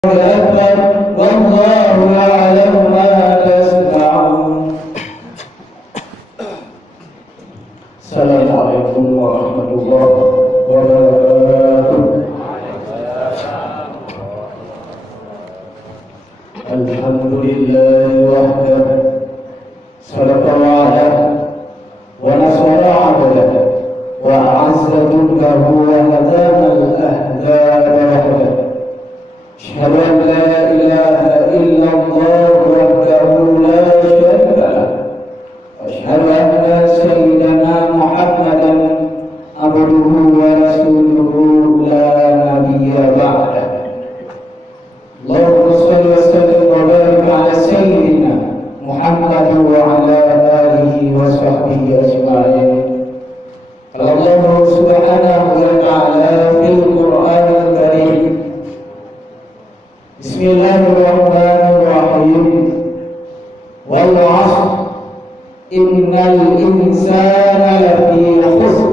أكبر والله يعلم ما تصنعون. السلام عليكم ورحمة الله وبركاته. الحمد لله وحده صدق وعده ونصر عبده وأعز جنده وهدانا الأحزاب وحده. أشهد أن لا إله إلا الله وحده لا شريك له، وأشهد أن سيدنا محمدا عبده ورسوله لا نبي بعده. اللهم صل وسلم وبارك على سيدنا محمد وعلى آله وصحبه أجمعين. قال الله سبحانه وتعالى في القرآن الكريم: بسم الله الرحمن الرحيم. والعصر إن الإنسان لفي خسر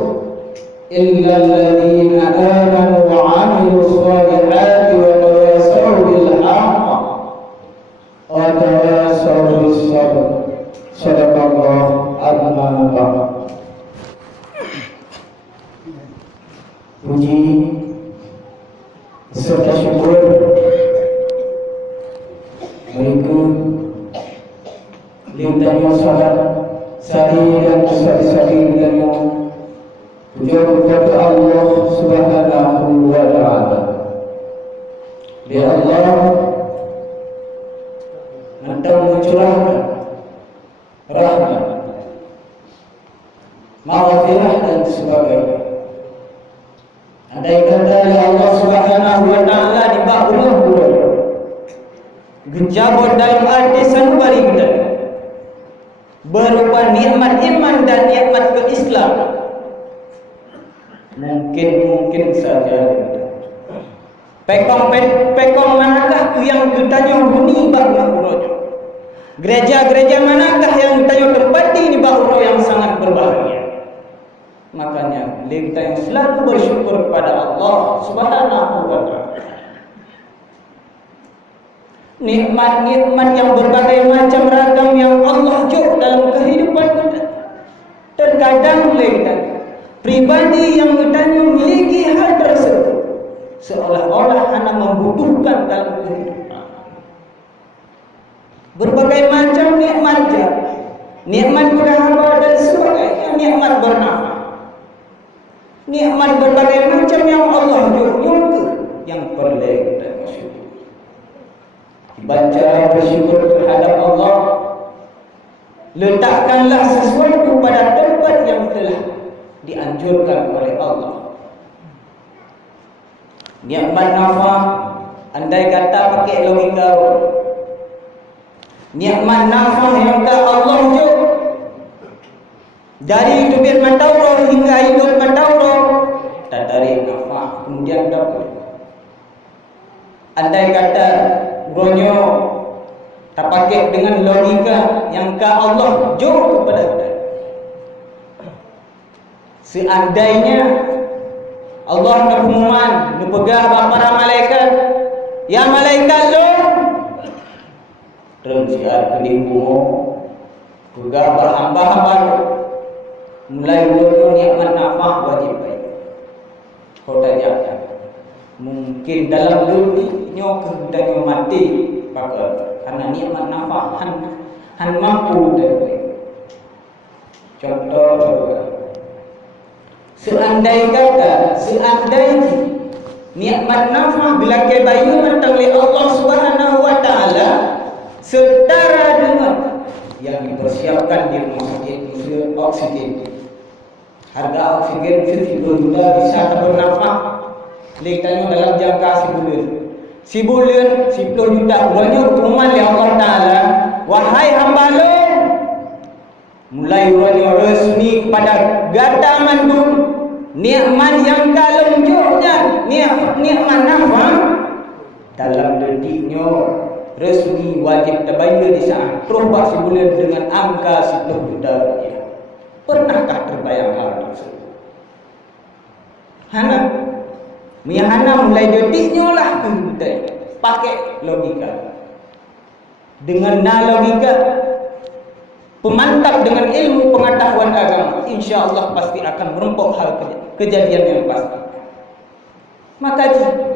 إلا الذين آمنوا وعملوا الصالحات وتواصوا بالحق وتواصوا بالصبر. صدق الله. أما بعد. Puji serta syukur berikut lintanya salat sari dan sari lintanya puja kepada Allah Subhanahu wa ta'ala. Dia Allah hendak mencurahkan rahmat, maghfirah dan sebagainya. Andai kata ya Allah Subhanahu wa ta'ala di bawah genjabut dalam arti sanubari kita berupa nikmat iman dan nikmat ke-Islam, mungkin saja pekong manakah yang ditanya huni bawah gereja manakah yang ditanya tempati di bawah yang sangat berbahagia. Makanya kita yang selalu bersyukur kepada Allah Subhanahu wa ta'ala. Nikmat-nikmat yang berbagai macam ragam yang Allah jauh dalam kehidupan kita. Terkadang kita pribadi yang kita memiliki hal tersebut seolah-olah hanya membutuhkan dalam kehidupan. Berbagai macam nikmat nikmat berhamba dan sebagainya, nikmat bernafas, nikmat berbagai macam yang Allah nyuruh yang perlu kita bersyukur. Baca bersyukur terhadap Allah, letakkanlah sesuatu pada tempat yang telah dianjurkan oleh Allah. Nikmat nafas, andai kata pakai logika, nikmat nafas yang Allah jauh dari tubir mataurah hingga hidup mataurah, tak tarik nafas kemudian dapat. Andai kata ronyo tak pakai dengan logika yang Allah jauh kepada kita. Seandainya Allah berfirman nepegah para malaikat, ya malaikat lo terus siar kedingmu pegah hamba-hamba mulai ulun nikmat nafas wajib baik. Kau tak jaga. Mungkin dalam dunia kehendaknya mati karena nikmat nafas han mampu dan baik. Contoh seandainya nikmat nafas bila kebayuan oleh Allah Subhanahu wa ta'ala setara dengan yang dipersiapkan di rumah sakit oksigen. Harga oksigen $10 bisa bernafas. Letaknya dalam jangka sebulan $10 banyak tuman oleh Allah Ta'ala. Wahai hamba lo, mulai uranya resmi kepada gata mandum nikmat yang kalunjuknya nikmat nafas dalam detiknya resmi wajib terbayar di saat terubah sebulan dengan angka $10. Pernahkah terbayang hal tersebut? Hana mulai detiknya lah kita pakai logika. Dengan logika, pemantap dengan ilmu pengetahuan agama, insya Allah pasti akan merempok hal kejadian yang pasti. Maka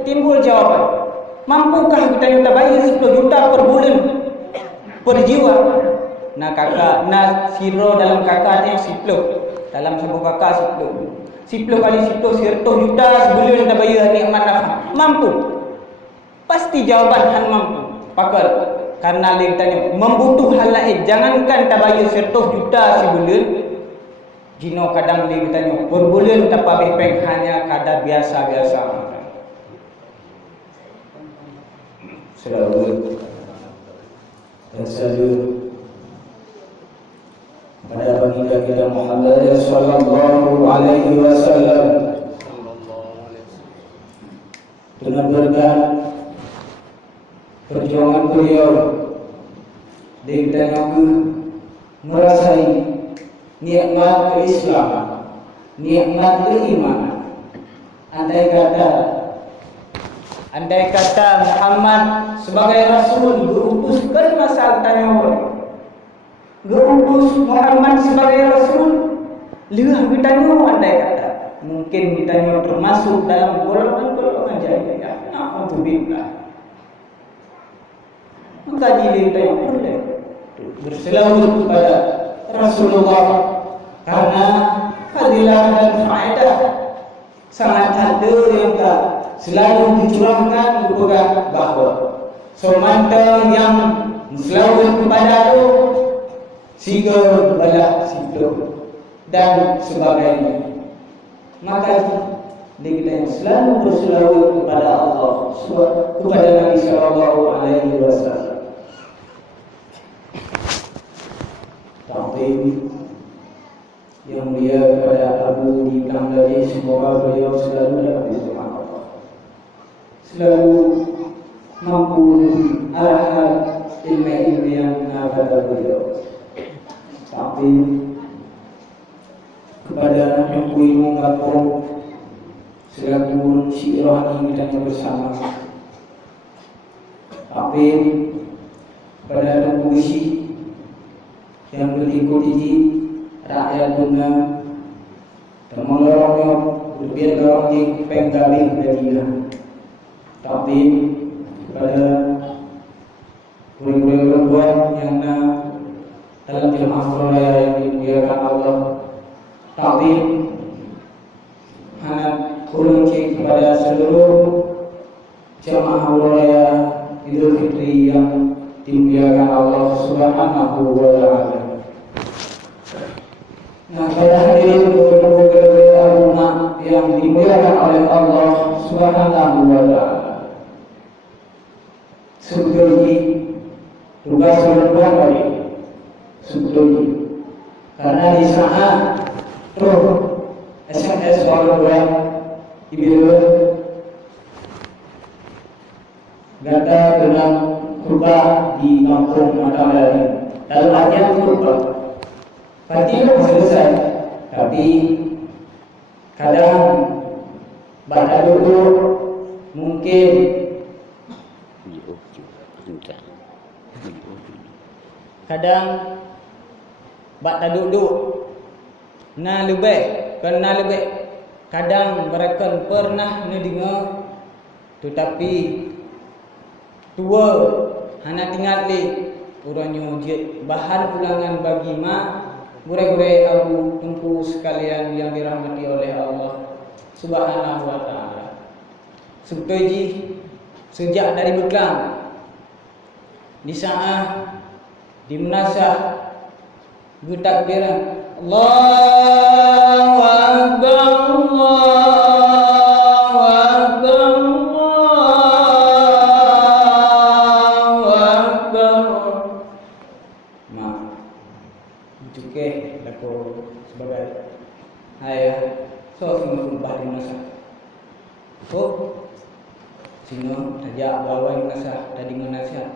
timbul jawaban, mampukah kita minta bayar 10 juta per bulan per jiwa? Nah kakak, nah siro dalam kakaknya 10, dalam sebuah kakak 10 kali 10 100 juta sebulan kita bayar nikmat nafkah. Mampu? Pasti jawaban han mampu. Pakal. Karena lintanya membutuh hal lain. Jangankan kita bayar 100 juta sebulan, jino kadang lintanya per bulan tanpa bepeng hanya kadar biasa-biasa. Selalu dan selalu pada baginda kita Muhammad sallallahu alaihi wasallam, dengan berkat perjuangan beliau dan merasai nikmat keislaman, nikmat keimanan. Andai kata Muhammad sebagai Rasul diutuskan masa tanya orang, diutus Muhammad sebagai Rasul, lihat ditanya andai kata mungkin ditanya termasuk dalam golongan jahiliyah. Alhamdulillah. Maka ditanya boleh berselawat kepada Rasulullah karena fadilah dan faedah sangat ada yang selalu dicurahkan kepada bahawa semata yang selawat kepada itu siga bala situ dan sebagainya. Maka kita selalu berselawat kepada Allah, kepada Nabi sallallahu alaihi wasallam. Ta'zim yang mulia kepada Abu Dibilang tadi, semoga beliau selalu dapat rahmat Allah, selalu mampu arahan ilmu yang kepada beliau. Ta'zim kepada yang ilmu ngapung selaku syi'rah ini kita bersama. Ta'zim kepada yang puisi yang berikut ini, rakyat guna termolorongnya berbiar orang yang penggabing darinya. Tapi kepada guru-guru perempuan yang dalam jemaah raya yang dimuliakan Allah. Tapi anak kurang kepada seluruh jemaah raya Idul Fitri yang dimuliakan Allah Subhanahu wa ta'ala. Nah, pada hadirin guru-guru yang dimuliakan oleh Allah Subhanahu wa ta'ala, sebetulnya tugas perempuan tadi sebetulnya karena di saat SMS orang ibu gata dengan khutbah di kampung Matahari dalam artian khutbah pasti selesai, tapi kadang baca dulu mungkin kadang baca duduk lebih kadang mereka pernah mendengar tetapi tua hanya tinggal di urangnya bahan ulangan bagi gure-gure Abu Tengku sekalian yang dirahmati oleh Allah Subhanahu wa ta'ala. Sebetulnya sejak dari beklang di saat di menasah bertakbir Allahu Akbar, Allahu Akbar, Allahu Akbar. Juga aku sebagai ayah so khutbah di masa sino tajak bawa yang nasihat tadi menasihat.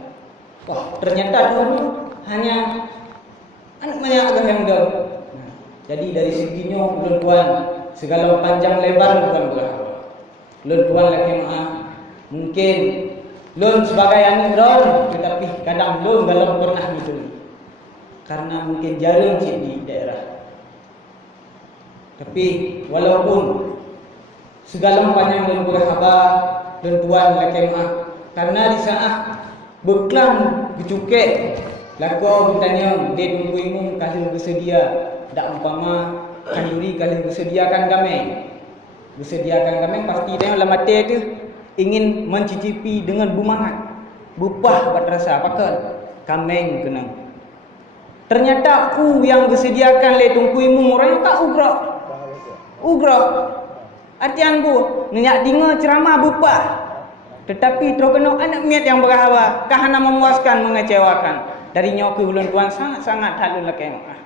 Wah, ternyata dulu hanya anak banyak agak yang dah. Jadi dari seginya tuan segala panjang lebar bukan berapa. Tuan lagi mungkin Lun sebagai anak ron, tetapi kadang lun dalam pernah betul. Karena mungkin jarang cik di daerah. Tapi walaupun segala panjang lun berhabar dan tuan lakemah, karena di saat beklam kecuke lako bertanya dia tunggu imum kalian bersedia tak umpama kanduri kalian bersediakan kami pasti dia dalam mati itu ingin mencicipi dengan bumangat bupah buat rasa apakah kami kena ternyata yang disediakan le tunggu imum orang tak ugra artian bu nenyak dengar ceramah bupah tetapi terkena anak miat yang berhawa kahana memuaskan mengecewakan dari nyoki ulun tuan sangat-sangat halun lakemah.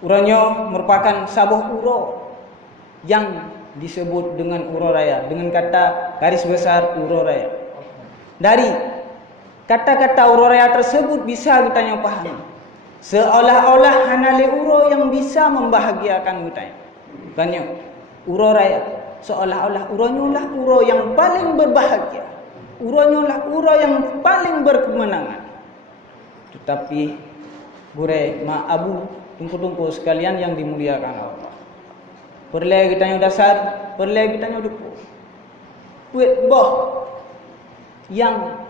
Uranyo merupakan sabuh uro yang disebut dengan uro raya dengan kata garis besar uro raya. Dari kata-kata uro raya tersebut bisa kita paham seolah-olah hanale uro yang bisa membahagiakan kita. Bukannya uro raya seolah-olah uronyo lah uro yang paling berbahagia. Uronyo lah uro yang paling berkemenangan. Tetapi gure ma abu tungku-tungku sekalian yang dimuliakan Allah. Perle kita yang dasar, perle kita yang duku. Buat boh yang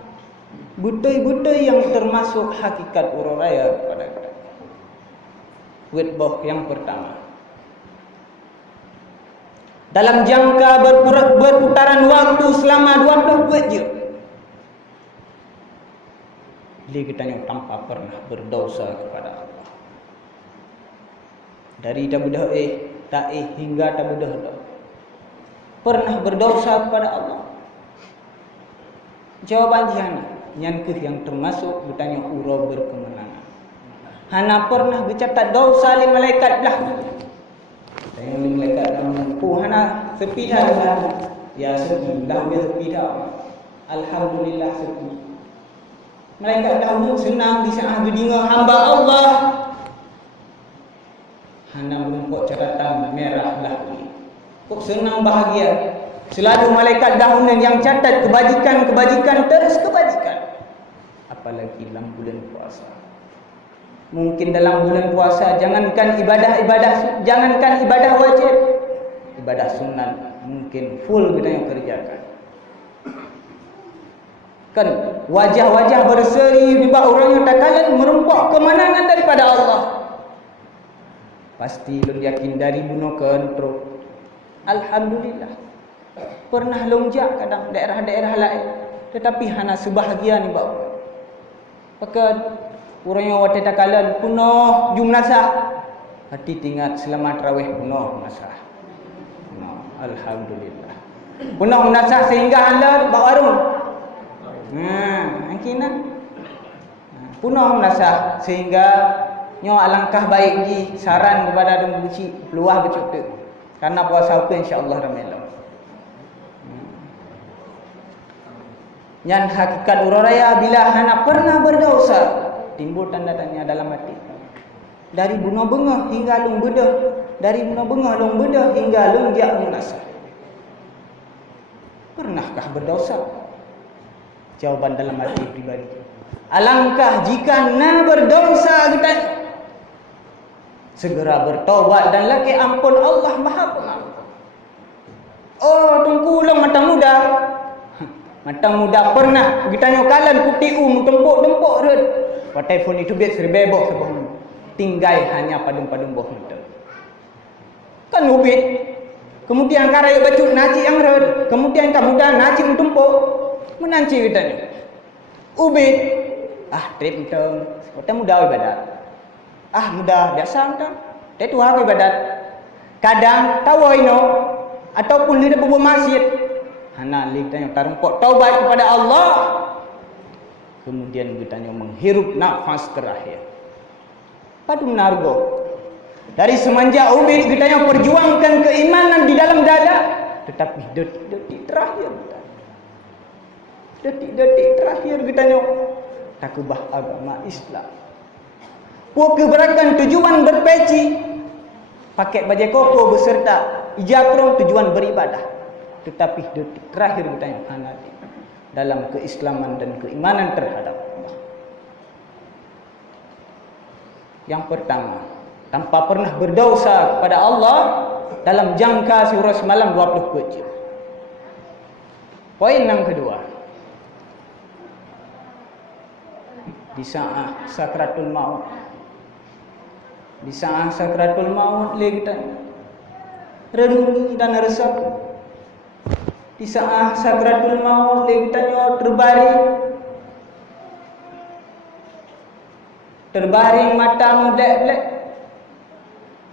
butai-butai yang termasuk hakikat uro raya kepada kita. Buat boh yang pertama. Dalam jangka berputaran waktu selama 24 jam. Bila kita tanpa pernah berdosa kepada Allah. Dari tabudah hingga tabudah pernah berdosa kepada Allah. Jawaban jana nyankeh yang termasuk bertanya uro berkemenangan. Hana pernah bercatat dosa li malaikat belah. Saya li malaikat hana sepi dah ya sepi dah dia sepi dah. Alhamdulillah sepi. Malaikat dahulu senang di saat gedinga hamba Allah. Hana menumpuk catatan merah lah. Kok senang bahagia. Selalu malaikat dahulu yang catat kebajikan terus kebajikan. Apalagi dalam bulan puasa. Mungkin dalam bulan puasa jangankan ibadah wajib, ibadah sunat mungkin full kita yang kerjakan. Kan wajah-wajah berseri di bawah orang yang tak kalian merempok kemenangan daripada Allah. Pasti lu yakin dari bunuh kontrol. Alhamdulillah. Pernah lonjak kadang daerah-daerah lain, tetapi hanya sebahagian ni bawah. Pakai orang yang waktu tak kalian penuh jumnasah. Hati tinggal selama tarawih penuh nasah. Alhamdulillah. Penuh nasah sehingga anda bawa warung. Mungkin punah nasah sehingga nyo alangkah baik di saran kepada dong buci peluah becuk tu karena puasa aku insyaallah ramelo. Yang hakikat uraya bila hana pernah berdosa timbul tanda tanya dalam hati. Dari bunuh bengah hingga lung bedah, dari bunuh bengah lung bedah hingga lung jak nasah. Pernahkah berdosa? Jawaban dalam hati pribadi. Alangkah jika na berdosa kita segera bertobat dan laki ampun Allah Maha Pengampun. Oh, tunggu ulang mata muda. Mata muda pernah kita nyokalan putih tempuk red. Pakai phone itu biar serbeboh sebelum tinggal hanya padung-padung boh muda. Kan ubit. Kemudian karaya bacut naci yang red. Kemudian kamu dah naci tempuk. Menanci kita ni ubit trip entang kita mudah ibadat mudah biasa entang dia tu hari ibadat kadang tahu ino ataupun dia berbuat maksiat hana li kita yang tarumpok taubat kepada Allah kemudian kita yang menghirup nafas terakhir padu nargo dari semenjak ubit kita yang perjuangkan keimanan di dalam dada tetapi detik terakhir detik terakhir kita tak ubah agama Islam. Puak keberakan tujuan berpeci, pakai baju koko beserta ijab tujuan beribadah. tetapi detik terakhir kita yang hanati dalam keislaman dan keimanan terhadap Allah. Yang pertama, tanpa pernah berdosa kepada Allah dalam jangka surah semalam 24 jam. Poin yang kedua, di saat sakratul maut, di saat sakratul maut kita renungi dan resapi. Di saat sakratul maut kita terbaring mata melek-melek,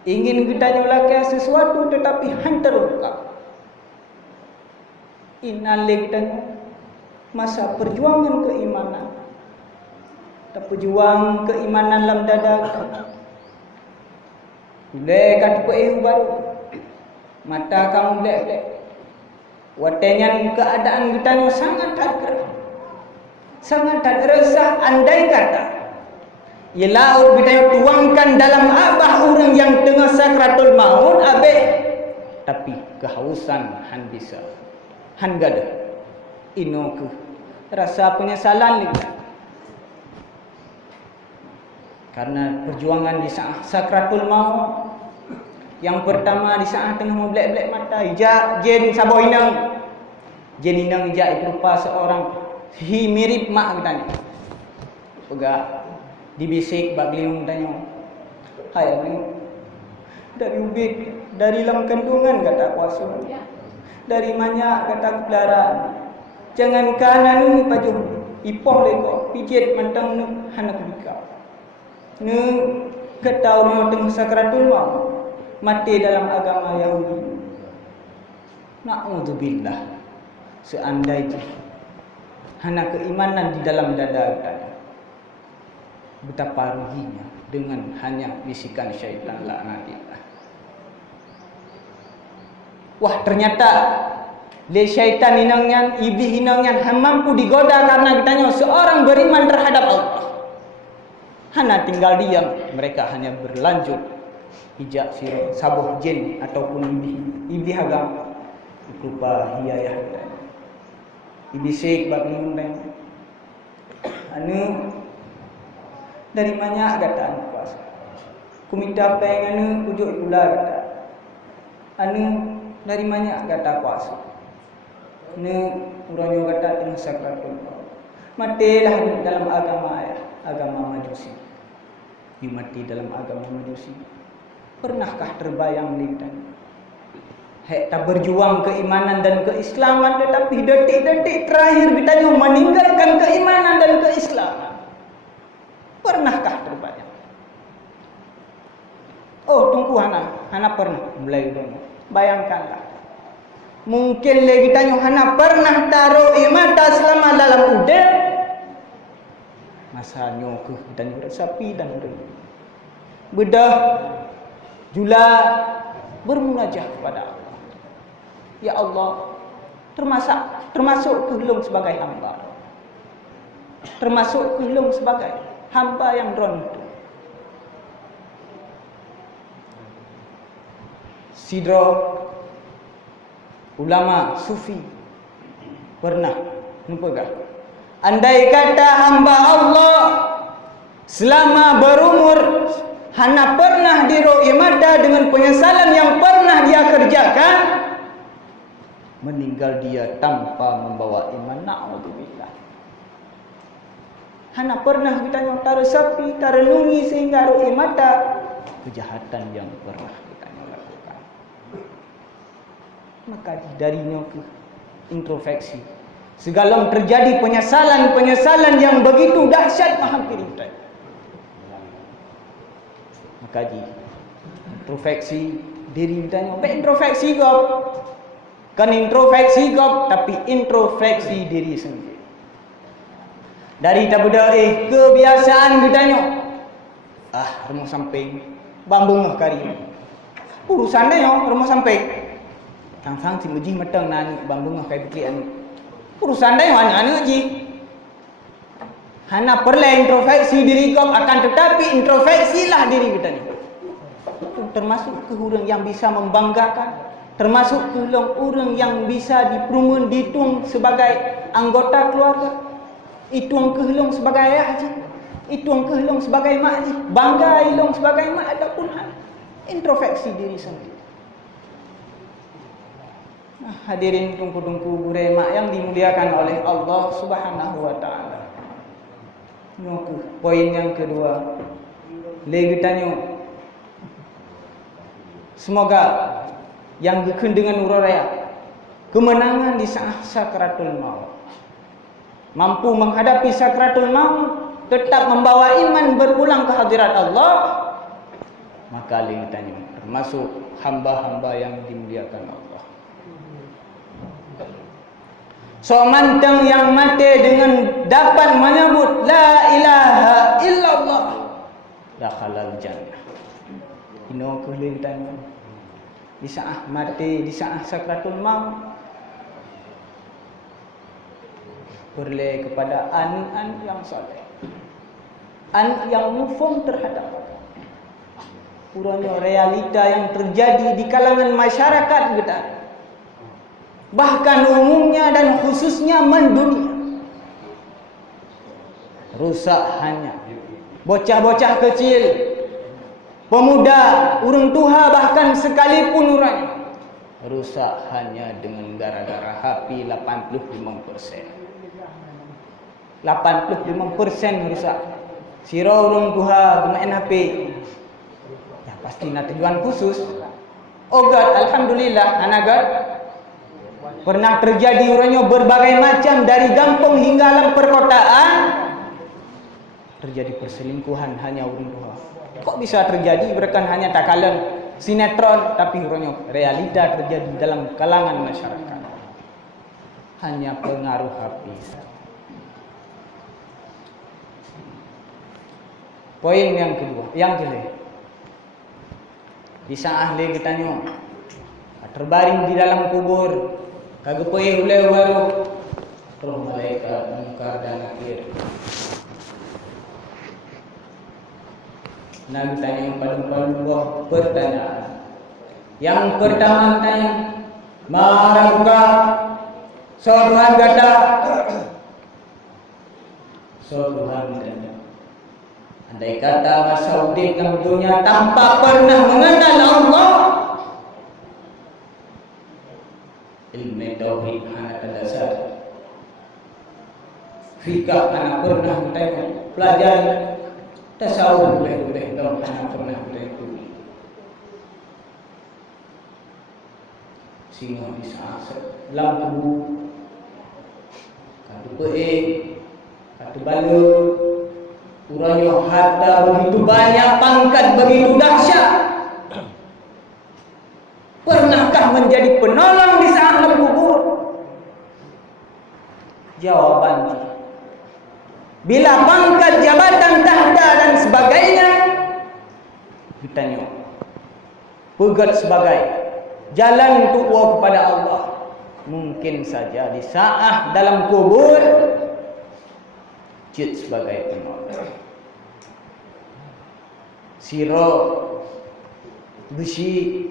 ingin kita nyulakan sesuatu tetapi hantar terungkap. Innalih kita masa perjuangan keimanan, perjuang keimanan dalam dada kita. Mulai kata baru mata kamu melek-melek, watenya keadaan kita sangat tak resah. Andai kata ialah kita tuangkan dalam abah orang yang tengah sakratul maut abe, tapi kehausan han bisa han gada ino ke rasa penyesalan kita karena perjuangan di saat sakratul maut. Yang pertama di saat tengah membelek-belek mata, ija jen sabo inang, jen inang ija itu rupa seorang mirip mak katanya. Pegak dibisik bak beliung tanya, hai beliung, dari ubik, dari dalam kandungan kata kuasa, dari manyak kata kepelaran, jangan kanan pajuh, ipoh lego, pijit mantang nu hanak bika, nu ketau nu tengah sakratul maut, mati dalam agama Yahudi. Na'udzubillah, seandainya hana keimanan di dalam dada kita, betapa ruginya dengan hanya bisikan syaitan laknatillah. Wah, ternyata le syaitan inangnya, iblis inangnya mampu digoda karena kitanya seorang beriman terhadap Allah. Hana tinggal diam, mereka hanya berlanjut hijab sirah sabuh jin ataupun iblis agama berupa hiyayah kitanya. Ibisik bab minum anu dari mana kata anu kuasa. Kumita peng anu pujuk ular kata. Anu dari mana kata kuasa. Anu uranyo kata tengah sakratul maut. Matilah dalam agama Majusi. Mati dalam agama Majusi. Pernahkah terbayang kita? Tak berjuang keimanan dan keislaman, tetapi detik-detik terakhir kita meninggalkan keimanan dan keislaman. Pernahkah terbayang? Oh, tunggu Hana pernah mulai dulu. Bayangkanlah. Mungkin lagi tanya Hana pernah taruh mata selama dalam udara. Masanya ke dan resapi dan bedah jula bermunajah kepada Allah. Ya Allah, termasuk kehlung sebagai hamba. Termasuk kehlung sebagai hamba yang rondu. Sidro ulama sufi pernah numpukah? Andai kata hamba Allah selama berumur hana pernah diroi mata dengan penyesalan yang pernah dia kerjakan, meninggal dia tanpa membawa iman. Na'udzubillah. Hana pernah kita taruh sapi, tarenungi sehingga roi mata kejahatan yang pernah kita lakukan. Maka darinya ke introspeksi. Segala terjadi penyesalan yang begitu dahsyat menghampiri kita. Maka introspeksi diri kita. Introspeksi kau. Kan introspeksi kau, tapi introspeksi diri sendiri. Dari tabuda kebiasaan kita rumah samping bambung kari. Urusan dia rumah samping. Tang-tang si muji matang nan bambung kai pikiran. Urusan dia hanya ji. Hana perlu introspeksi diri kau, akan tetapi introspeksilah diri kita ni. Itu termasuk kehurang yang bisa membanggakan. termasuk kelong orang yang bisa diperumun dihitung sebagai anggota keluarga, hitung kelong sebagai ayah haji, hitung kelong sebagai mak haji, bangga ilong sebagai mak, ataupun introspeksi diri sendiri. Hadirin tungku-tungku gure mak yang dimuliakan oleh Allah Subhanahu wa taala. Poin yang kedua, lagi tanya, semoga yang gekun dengan uraya kemenangan di saat sakratul maut, mampu menghadapi sakratul maut, tetap membawa iman berpulang ke hadirat Allah, maka lagi tanya termasuk hamba-hamba yang dimuliakan Allah. So mantang yang mati dengan dapat menyebut la ilaha illallah dakhalal jannah. Ino kelintan di saat mati, di saat sakratul maut, berle kepada an yang saleh, an yang mufhum terhadap urangnya realita yang terjadi di kalangan masyarakat kita, bahkan umumnya dan khususnya mendunia. Rusak hanya bocah-bocah kecil, pemuda, orang tua, bahkan sekalipun orangnya rusak hanya dengan gara-gara HP 85%. 85% rusak. Sira orang tua bermain HP, ya pasti nak tujuan khusus. Oh God, alhamdulillah, anagat pernah terjadi orangnya berbagai macam, dari kampung hingga alam perkotaan terjadi perselingkuhan hanya orang tua. Kok bisa terjadi? Bukan hanya takalan sinetron, tapi orangnya realita terjadi dalam kalangan masyarakat. Hanya pengaruh HP. Poin yang kedua, yang jelek. Bisa ahli kitanya terbaring di dalam kubur, kagak poin ulai baru roh malaikat mungkar dan nakir. Nabi tanya pada dua pertanyaan. Yang pertama tanya, marabuka Tuhan kata, Tuhan kata, andai kata masa hidup dalam dunia tanpa pernah mengenal Allah, ilmu tauhid anak dasar, fikah anak pernah tengok pelajari, tasawuf boleh dong anak pernah itu. Singa bisa lampu, katu peik, katu balut, urangnya harta begitu banyak, pangkat begitu dahsyat. Pernahkah menjadi penolong di saat alam kubur? Jawabannya, bila pangkat, jabatan, tahta dan sebagainya ditanya, pegat sebagai jalan tu'wa kepada Allah, mungkin saja di saat dalam kubur jid sebagai penolong. Siro besi,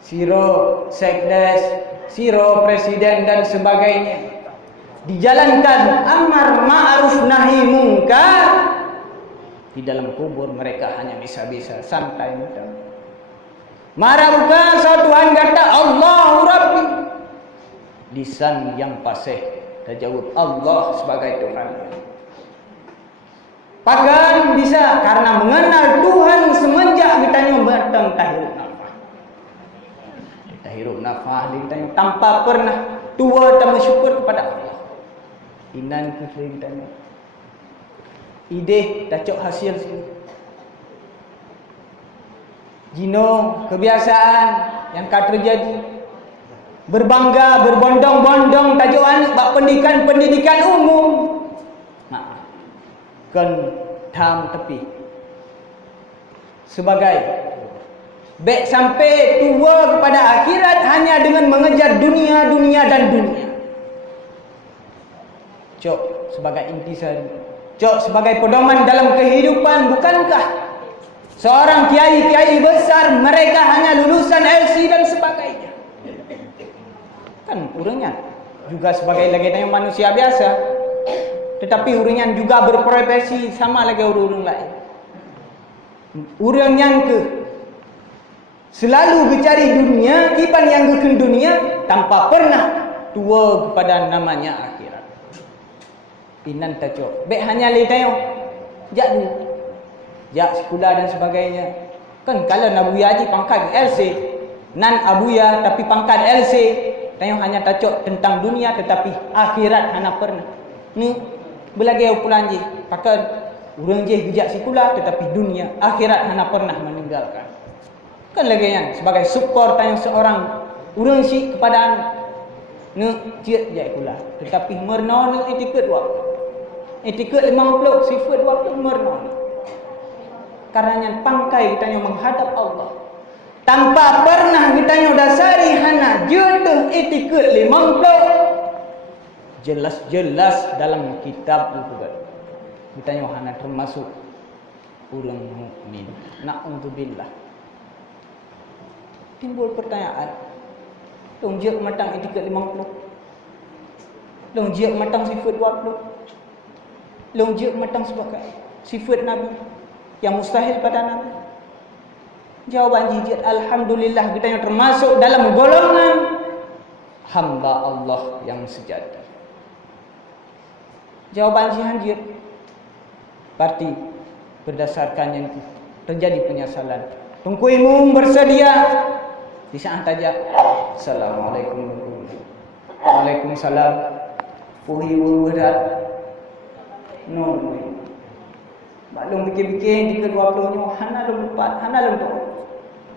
siro sekdes, siro presiden dan sebagainya dijalankan amar ma'ruf nahi mungkar, di dalam kubur mereka hanya bisa-bisa santai mudah. Marah bukan Tuhan kata Allahu Rabbi, lisan yang fasih terjawab Allah sebagai Tuhan. Pagan bisa karena mengenal Tuhan semenjak ditanya batang tahirup nafah. Tahirup nafah ditanya tanpa pernah tua dan bersyukur kepada Allah. Inan kita tanya. Ide tacok hasil sini. Jino kebiasaan yang akan terjadi, berbangga, berbondong-bondong tajuan bak pendidikan umum. Nah, kan tam tepi sebagai baik sampai tua kepada akhirat hanya dengan mengejar dunia dan dunia. Cok sebagai intisari, cok sebagai pedoman dalam kehidupan. Bukankah seorang kiai besar mereka hanya lulusan LC dan sebagainya? Kan orangnya juga sebagai lagi tanya manusia biasa. Tetapi orangnya juga berprofesi sama lagi orang-orang lain. Orang yang selalu bercari dunia, kipan yang ke dunia tanpa pernah tua kepada namanya akhirat. Pinan taco. Baik hanya le tayo. Jak dulu. Jak sekolah dan sebagainya. Kan kalau Abuya Haji pangkat LC, nan Abuya tapi pangkat LC, tayo hanya taco tentang dunia tetapi akhirat hana pernah. Ni belagi pulang je. Pakai orang je bijak sekolah tetapi dunia akhirat hana pernah meninggalkan. Kan lagi yang sebagai support tanya seorang orang si kepada anak ne ciat je sekolah tetapi merna ne etiket waktu. Etiket 50 sifat waktu merna. Karenanya pangkai kita yang menghadap Allah. Tanpa pernah kita yang dasari hana jodoh etiket 50. Jelas-jelas dalam kitab itu kan. Kita yang hana termasuk orang mukmin. Na'udzubillah. Timbul pertanyaan. Dong jek matang etiket 50. Dong jek matang sifat 20. Dong jek matang sebagai sifat Nabi yang mustahil pada Nabi. Jawaban jijit alhamdulillah kita yang termasuk dalam golongan hamba Allah yang sejati. Jawaban jihanjir berarti berdasarkan yang terjadi penyesalan. Tungkuimu bersedia di saat aja. Assalamualaikum warahmatullahi wabarakatuh. Waalaikumsalam. Puhi berat. No. Maklum bikin-bikin 3-20 nya hana lupa, hana lupa.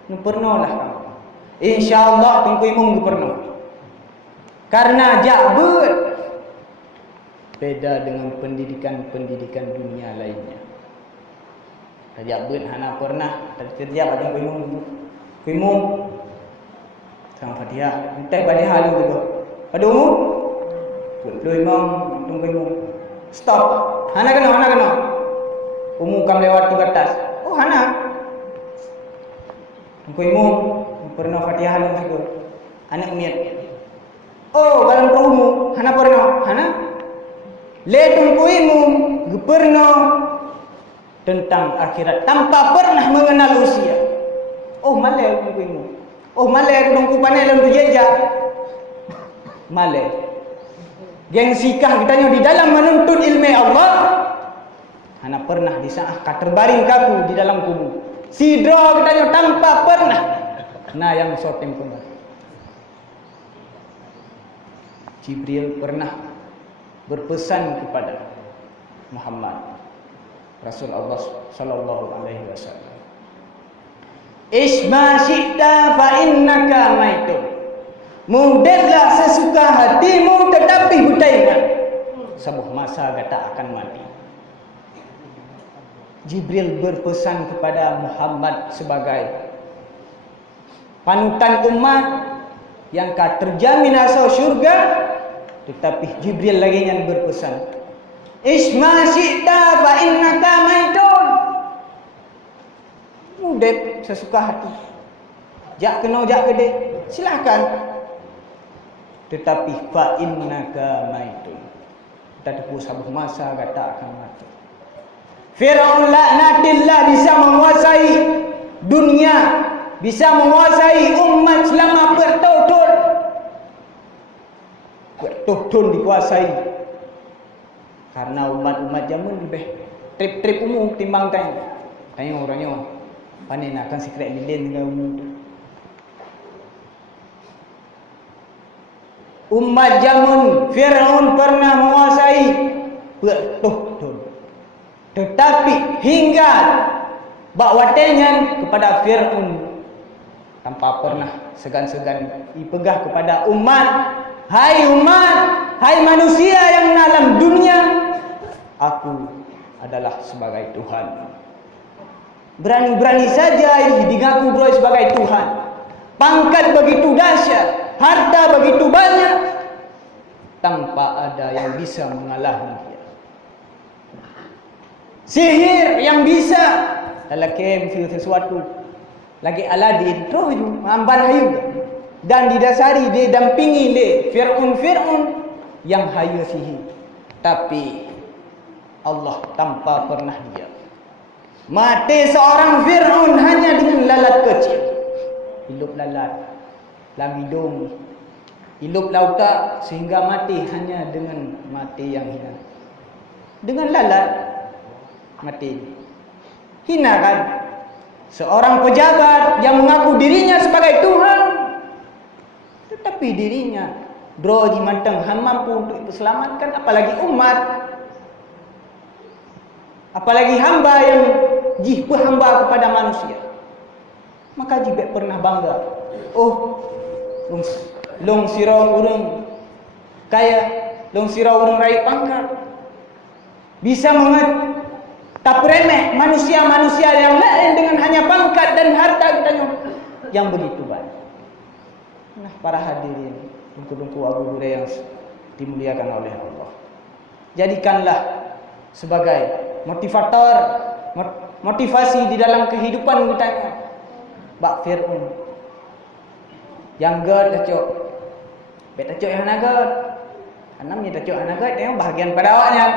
Nu pernah lah kamu. Insyaallah tungkuimu pernah. Karena jabut beda dengan pendidikan-pendidikan dunia lainnya. Tajak ben hana pernah terjadi pada kuimu sang Fatihah entai pada hal itu pada umum lu imam tunggu imam stop hana kena umum kam lewati batas oh hana tunggu imam pernah Fatihah lu juga anak niat oh dalam umum hana pernah hana le tunggu imam pernah tentang akhirat tanpa pernah mengenal usia. Oh malai aku bingung. Oh malai aku dongku panai dalam tu jejak. Malai. Gengsi kah kita di dalam menuntut ilmu Allah. Hana pernah di saat terbaring kaku di dalam kubur. Sidro kita tanpa pernah. Nah yang sotem pun. Jibril pernah berpesan kepada Muhammad Rasul Allah sallallahu alaihi wasallam. Isma syi'ta fa innaka maitun. Mudahlah sesuka hatimu tetapi hutainya. Sebuah masa kata akan mati. Jibril berpesan kepada Muhammad sebagai panutan umat yang terjamin asal syurga, tetapi Jibril lagi yang berpesan Isma syi'ta fa innaka maitun. Mudah sesuka hati. Jak kena jak gede, silakan. Tetapi fa innaka maitun. Kita tepu sabuh masa kata akan mati. Firaun laknatillah bisa menguasai dunia, bisa menguasai umat selama bertahun-tahun. Bertahun-tahun dikuasai. Karena umat-umat zaman lebih trip-trip umum timbang tanya orangnya panen akan secret lilin dengan umum tu. Umat zaman Firaun pernah menguasai bertahun-tahun. Tetapi hingga bakwatenya kepada Firaun tanpa pernah segan-segan dipegah kepada umat. Hai umat, hai manusia yang dalam dunia, aku adalah sebagai Tuhan. Berani-berani saja digaku bro sebagai Tuhan. Pangkat begitu dahsyat, harta begitu banyak, tanpa ada yang bisa mengalahkan dia. Sihir yang bisa dalam kem sesuatu. Lagi Aladin, roh itu, amban hayu. dan didasari didampingi oleh Fir'aun yang haya sihir. Tapi Allah tanpa pernah diam. Mati seorang Fir'aun hanya dengan lalat kecil. Hidup lalat dalam hidung, hidup lautak, sehingga mati hanya dengan mati yang hina. Dengan lalat mati. Hina kan? Seorang pejabat yang mengaku dirinya sebagai Tuhan, tetapi dirinya droji mantang mampu untuk diselamatkan, apalagi umat, apalagi hamba yang hamba kepada manusia. Maka juga pernah bangga, oh long sirau urang kaya, long sirau urang raih pangkat, bisa tak remeh manusia-manusia yang lain dengan hanya pangkat dan harta kita yang begitu banyak. Nah, para hadirin, dungku-dungku Abu Hurairah yang dimuliakan oleh Allah, jadikanlah sebagai motivator, motivasi di dalam kehidupan kita. Bak Fir'aun yang gad tacok, bet tacok yang nagat, anamnya tacok nagat yang bahagian pada awaknya.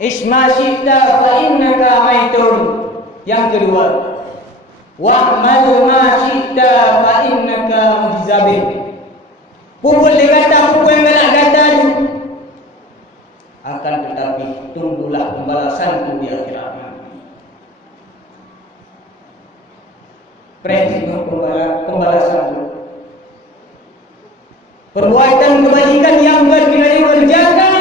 Isma syi'ta fa innaka maitun. Yang kedua, wa'mal ma syi'ta fa innaka mujzabin. Pukul dia kata, pukul yang galak kata tu, akan tetapi tunggulah pembalasan itu di akhirat nanti. Prinsip pembalasan itu, perbuatan kebajikan yang kita kerjakan,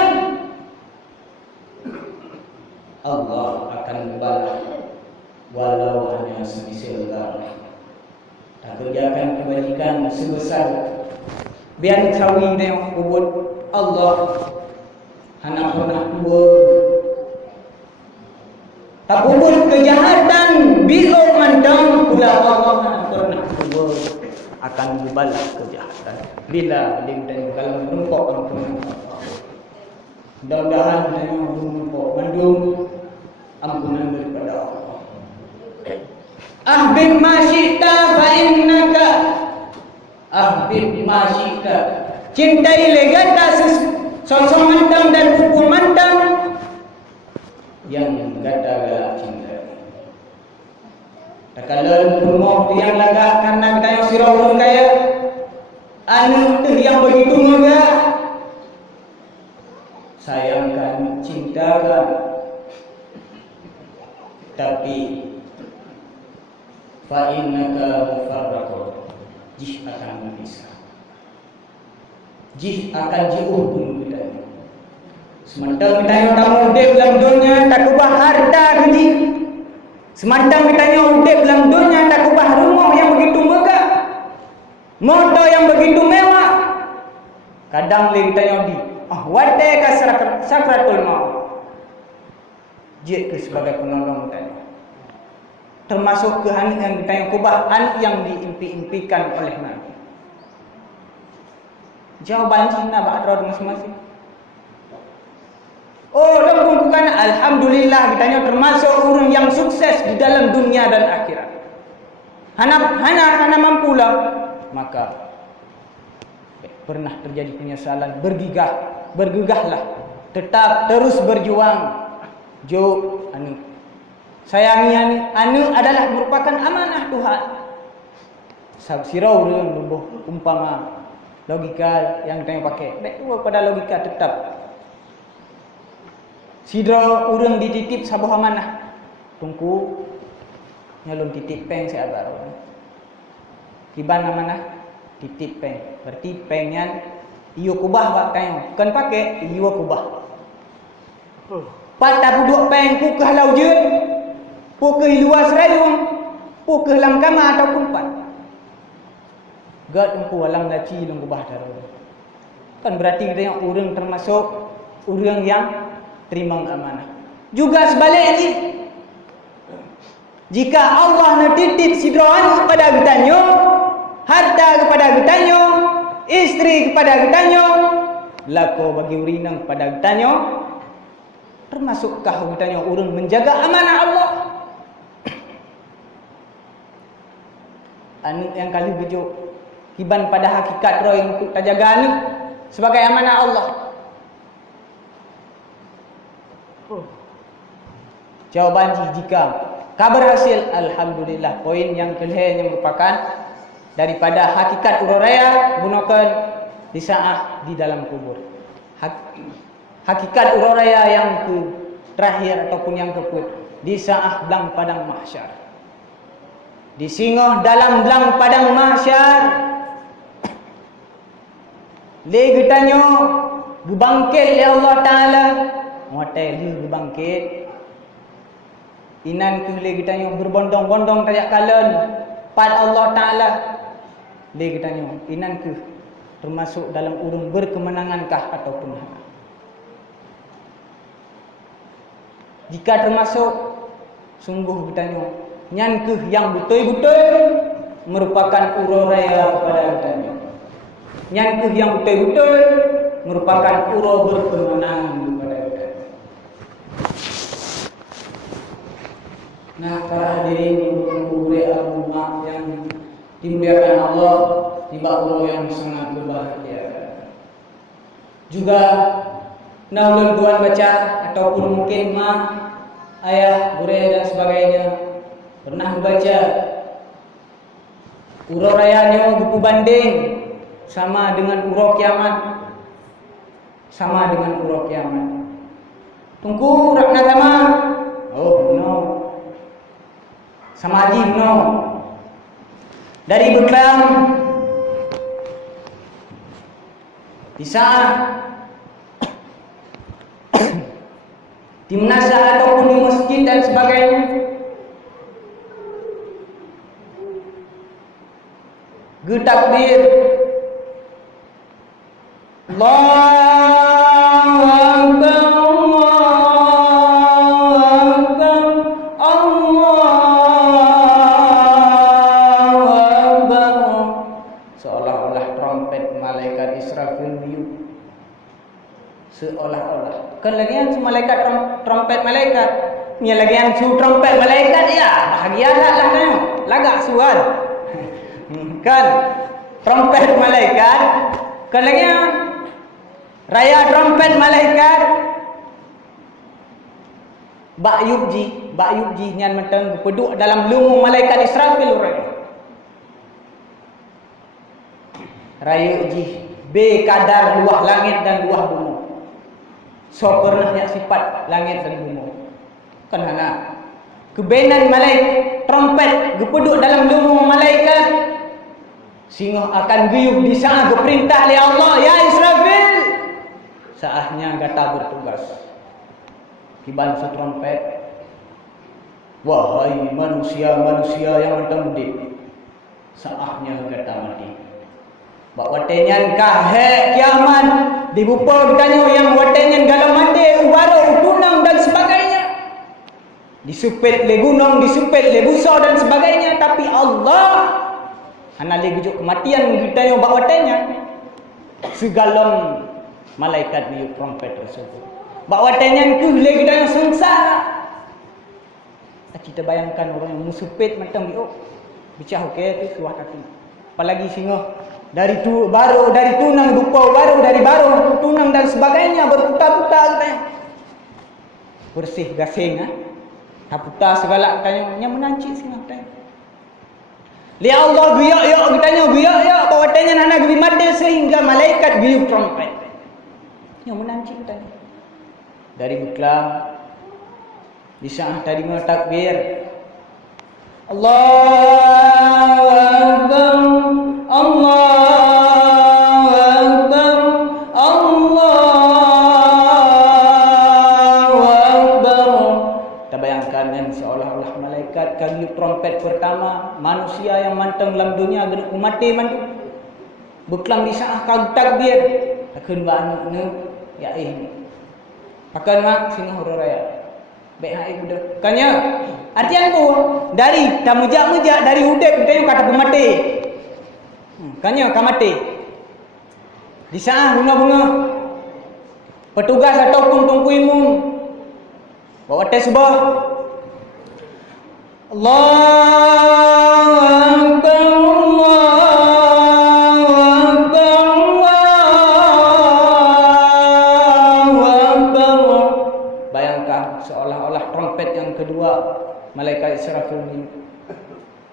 Allah akan membalas walau hanya semisal garam. Tak kerjakan kebajikan sebesar biar sawi yang kubur, Allah hanya pernah kubur. Tak kubur kejahatan bila mandang pula Allah hanya pernah kubur akan membalas kejahatan. Bila dan kalau menumpuk ampunan Allah, mudah-mudahan dengan menumpuk mendung ampunan daripada Allah. Ahbib ma syi'ta fa innaka ahbib ma syi'ta. Cintai legata sosok mantang dan buku mantang yang gata galak cinta. Tak kalau rumah yang lagak karena kita yang sirau kaya, anu tu yang begitu megah, sayangkan, cintakan, tapi fa innaka mufarraqun, jih akan berpisah, jih akan jauh pun kita. Semantang kita yang tamu udip dalam dunia tak ubah harta keji, semantang kita yang udip dalam dunia tak ubah rumah yang begitu megah, motor yang begitu mewah. Kadang kita yang di wadai ka sakratul maut, jika sebagai penolong kita, termasuk kehanian kita yang kubah anak yang diimpi-impikan oleh Nabi. Jawaban Cina ba'adra masing-masing. Oh, dan bukan alhamdulillah kita termasuk orang yang sukses di dalam dunia dan akhirat. Hana mampulah, maka pernah terjadi penyesalan, bergegahlah, tetap terus berjuang. Sayangi anu adalah merupakan amanah Tuhan. Sirau dengan lubuh umpama logika yang kita pakai, baik pada logika tetap. Sidra urang dititip sabuh amanah, tungku nyalon titip peng saya baru. Kiban amanah titip peng, berarti pengnya iyo kubah bak kayo, kan pakai iyo kubah. Patah duduk peng pukah lau je, pukah luas rayung, pukah langkama atau kumpat. Gad engku alang laci lang kubah daru. Kan berarti kita yang urang termasuk urang yang terima amanah. Juga sebaliknya, jika Allah nak titip sidroan kepada kitanya, harta kepada kitanya, istri kepada kitanya, lako bagi urinang kepada kitanya, termasukkah kitanya urang menjaga amanah Allah? Anu yang kali bejo kiban pada hakikat roh yang untuk terjaga ni sebagai amanah Allah. Jawaban jika berhasil, alhamdulillah. Poin yang kelihatan yang merupakan daripada hakikat ururaya gunakan di saat di dalam kubur. Hakikat ururaya yang terakhir ataupun yang keempat di saat belang padang mahsyar. Di singoh dalam belang padang mahsyar. Le getanyo gebangkit oleh Allah Taala. Motel gebangkit. Inan ke le getanyo berbondong-bondong tajak kalen pad Allah Taala. Le getanyo inan ke termasuk dalam urung berkemenangankah ataupun jika termasuk sungguh getanyo nyan ke yang betul-betul merupakan ururaya kepada getanyo. Nyan ke yang betul-betul merupakan uro berkemenangan kepada getanyo. Nah, para hadirin umat yang dimuliakan Allah, tiba uro yang sangat berbahagia. Juga naulun tuan baca ataupun mungkin ayah, bure dan sebagainya pernah membaca uro rayanya buku banding sama dengan uro kiamat. Sama dengan uro kiamat. Tunggu rakna sama. Oh no. Sama aja no. Dari beklam di saat di menasah ataupun di masjid dan sebagainya getakbir Allahu Akbar, Allahu Akbar. Seolah-olah trompet malaikat Israfil biu. Seolah-olah kan lagi yang malaikat trompet malaikat ni lagi yang trompet malaikat ya bahagia lah kan lagak sual kan trompet malaikat kan lagi yang raya trompet malaikat Bak Yubji nyan menteng peduk dalam lungu malaikat Israfil raya uji B kadar luah langit dan luah bumi. So pernah yang sifat langit dan bumi. Kan hana kebenan malaikat trompet gepeduk dalam lungu malaikat singoh akan guyup di saat berperintah oleh Allah, ya Israfil. Saatnya gata bertugas. Kiban su trompet. Wahai manusia-manusia yang terdidik. Saatnya gata mati. Bak watenyan kahe kiamat dibupa bertanya yang watenyan galam mati ubaro utunang dan sebagainya. Disupit le gunung, disupit le busa dan sebagainya, tapi Allah hana le gujuk kematian bertanya bak watenyan segalam malaikat biu trompet tersebut. Bak watenyan ke le gudang sengsara. Kita bayangkan orang yang musupit macam biu bicah okey tu suah kaki. Apalagi singa dari tunang dupa baru dari baru tunang dan sebagainya berputar-putar katanya. Bersih gasing putar segala katanya yang menancik singa katanya. Li Allah guyak-yak katanya guyak-yak bahawa tanya hana gebi mati sehingga malaikat guyup trompet. Yang menancik katanya. Dari beklam di saat tadi mau takbir Allahu Akbar, Allahu Akbar, Allahu Akbar. Kita bayangkan kan seolah-olah malaikat kali trompet pertama manusia yang manteng dalam dunia kena mati mantu. Beklam di saat kau takbir akan banu ya akan mak sini hororaya. Baik hai budak. Kanya artian ku dari tamujak-mujak dari udep kita yang kata pemati. Kanya kamati. Di saat bunga-bunga petugas ataupun tungku imum bawa tes sebah Allahu Akbar, Allahu trompet yang kedua, malaikat Israfil ni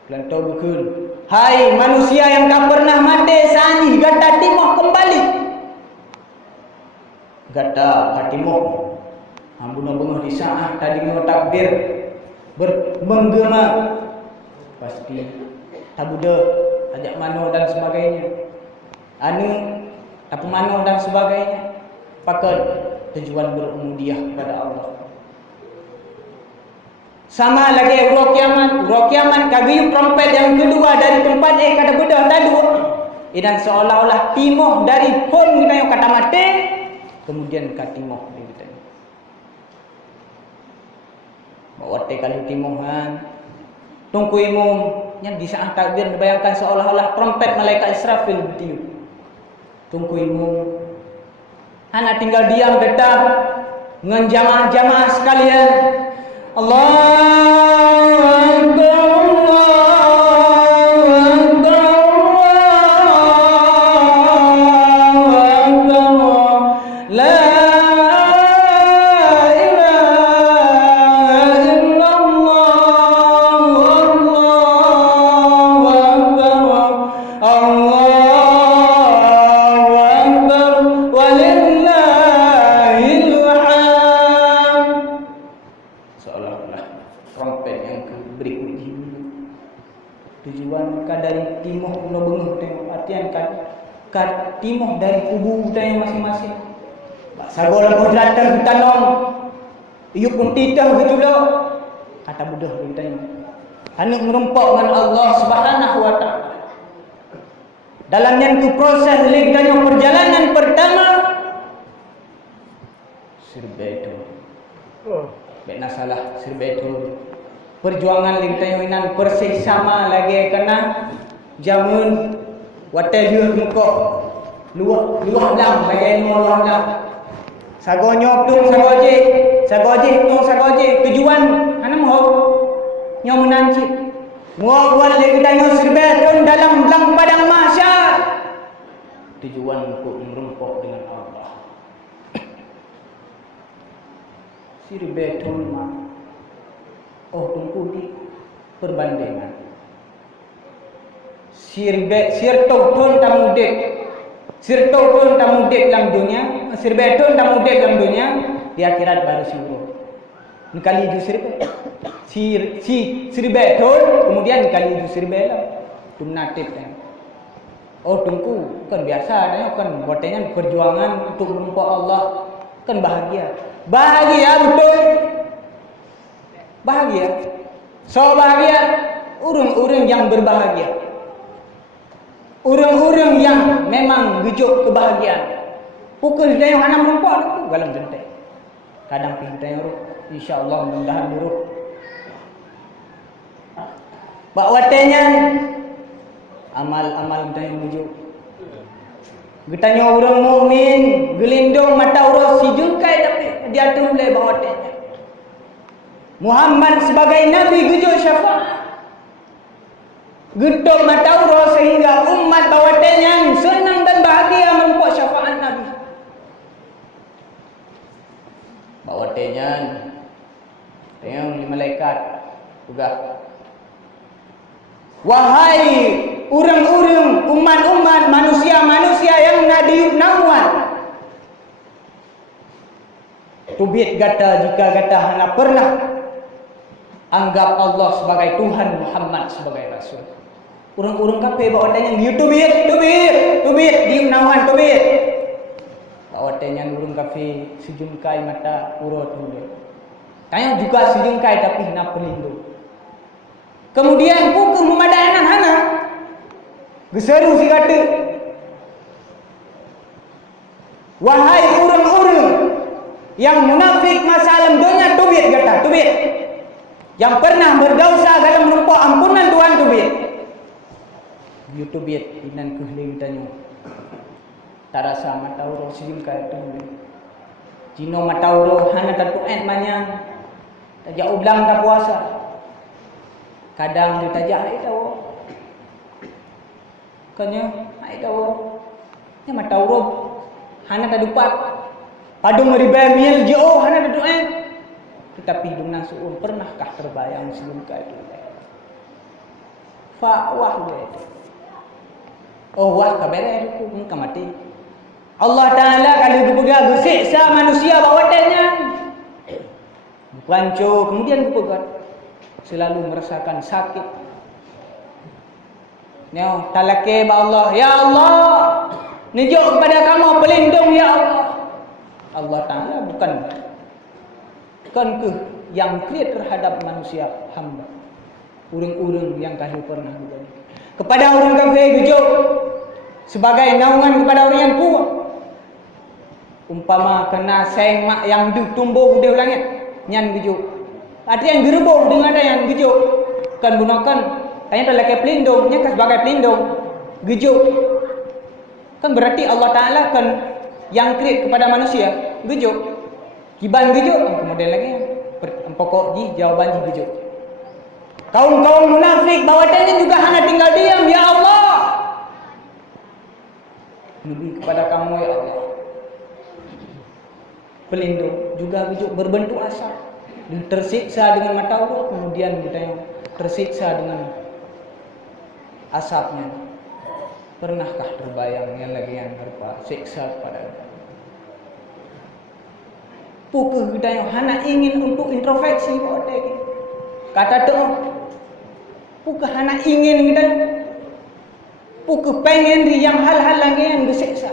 lantau berkun. Hai manusia yang tak pernah mati, sani gata timoh kembali. Gata katimoh. Ambun-ambun di saat tadi mau takbir menggema. Pasti tabuda ajak mano dan sebagainya. Anu tapu mano dan sebagainya. Pakai tujuan berumudiah kepada Allah. Sama lagi urut kiamat kagiyup trompet yang kedua dari tempat kata bedah tadi. Dan seolah-olah timoh dari pun kita yang kata mati, kemudian kata timoh kita. Bawa kali timohan, tungku imum yang di saat takbir dibayangkan seolah-olah trompet malaikat Israfil bertiup. Tungku imum, anak tinggal diam tetap dengan jamaah-jamaah sekalian. Allahu Akbar, Allahu Akbar, Allahu Akbar, la ilaha illallah, Allahu Akbar, Allahu Akbar, walillahil hamd. Seolah-olah trompet yang berikut ini tujuan kan dari timoh pulau benguh tengok artian kan timoh dari kubu kita masing-masing. Sago lampu jelatan kita nong iup pun titah gitu loh kata budah kita ini anak merumpok dengan Allah Subhanahu wa ta'ala. Dalam yang tu proses liganya perjalanan pertama sirbeto. Bena salah sirbetul perjuangan lingtayoinan persis sama lagi kena jamun watel dia muka luah lang lagi luah lang sago nyop tung sagoje tung sagoje tujuan ana mau nyom nanci mau wal lingtayo sirbetul dalam lang padang mahsyar tujuan untuk merumpok dengan Allah. Sirbetul mah tunggu di perbandingan sirtotun tamudek dalam dunia, sirbetun tamudek dalam dunia, di akhirat baru siuro nikali ju sirbetun kemudian nikali ju sirbela tumnatif tunggu kan biasa kan botenya perjuangan untuk merumpok Allah kan bahagia betul bahagia. So bahagia orang-orang yang berbahagia. Orang-orang yang memang gejuk kebahagiaan. Pukul dia yang anak merumpok tu galam jentai. Kadang pintai roh, insya-Allah mudah-mudahan buruk. Bak watenya amal-amal dia yang gejuk. Getanya orang mukmin gelindung mata urus si jungkai tapi dia tu mulai bawa watenya. Muhammad sebagai Nabi gejok syafaat. Gedok matauro sehingga umat bawatenya senang dan bahagia menumpuk syafaat Nabi. Bawatenya yang malaikat juga. Wahai orang-orang umat-umat manusia-manusia yang nadiup namuan. Tubit gata jika gata hana pernah anggap Allah sebagai Tuhan, Muhammad sebagai Rasul. Orang-orang kafir bawa tanya tubit di menawan tubit. Bawa tanya orang kafir sejungkai mata urut dulu. Tanya juga sejungkai tapi nak pelindung. Kemudian pukul memadanan hana geseru si kata. Wahai orang-orang yang munafik masa alam dunia tubit kata tubit. Yang pernah berdosa dalam menumpuk ampunan Tuhan tubit. YouTube inan kehling tanya. Tak rasa matauro sijim ka tu. Jino matauro hana tatuet manyang. Tajak ublang tak puasa. Kadang dia tajak ai tahu. Kanya ai tahu. Nya matauro hana tadupat. Padung riba mil jo hana tatuet. tapi dengan suun pernahkah terbayang sebelum kali fa wah gitu. Oh wah kabere aku pun mati. Allah Taala kalau dipegang siksa manusia bawatannya. Rancu kemudian dipegang selalu merasakan sakit. Nyo talake ba Allah, ya Allah, nijuk kepada kamu pelindung ya Allah. Allah Taala bukan ke yang create terhadap manusia hamba. Urang-urang yang kami pernah buat. Kepada orang kafir gujuk sebagai naungan kepada orang yang kuat. Umpama kena seng mak yang tumbuh di langit, nyan gujuk. Ada yang gerbau dengan ada yang gujuk. Kan gunakan hanya terlalu pelindung, nya sebagai pelindung. Gujuk. Kan berarti Allah Taala kan yang create kepada manusia gujuk. Kiban gujuk, kemudian lagi pokok di jawaban di gujuk. Kaum-kaum munafik bawatannya juga hanya tinggal diam, ya Allah. Lebih kepada kamu ya Allah. Pelindung juga gujuk berbentuk asap. Tersiksa dengan mata Allah, kemudian kita tersiksa dengan asapnya. Pernahkah terbayang yang lagi yang berupa siksa kepada pukul kita yang hana ingin untuk introspeksi kata tu pukul hana ingin kita pukul pengen yang hal-hal lagi yang bersiksa.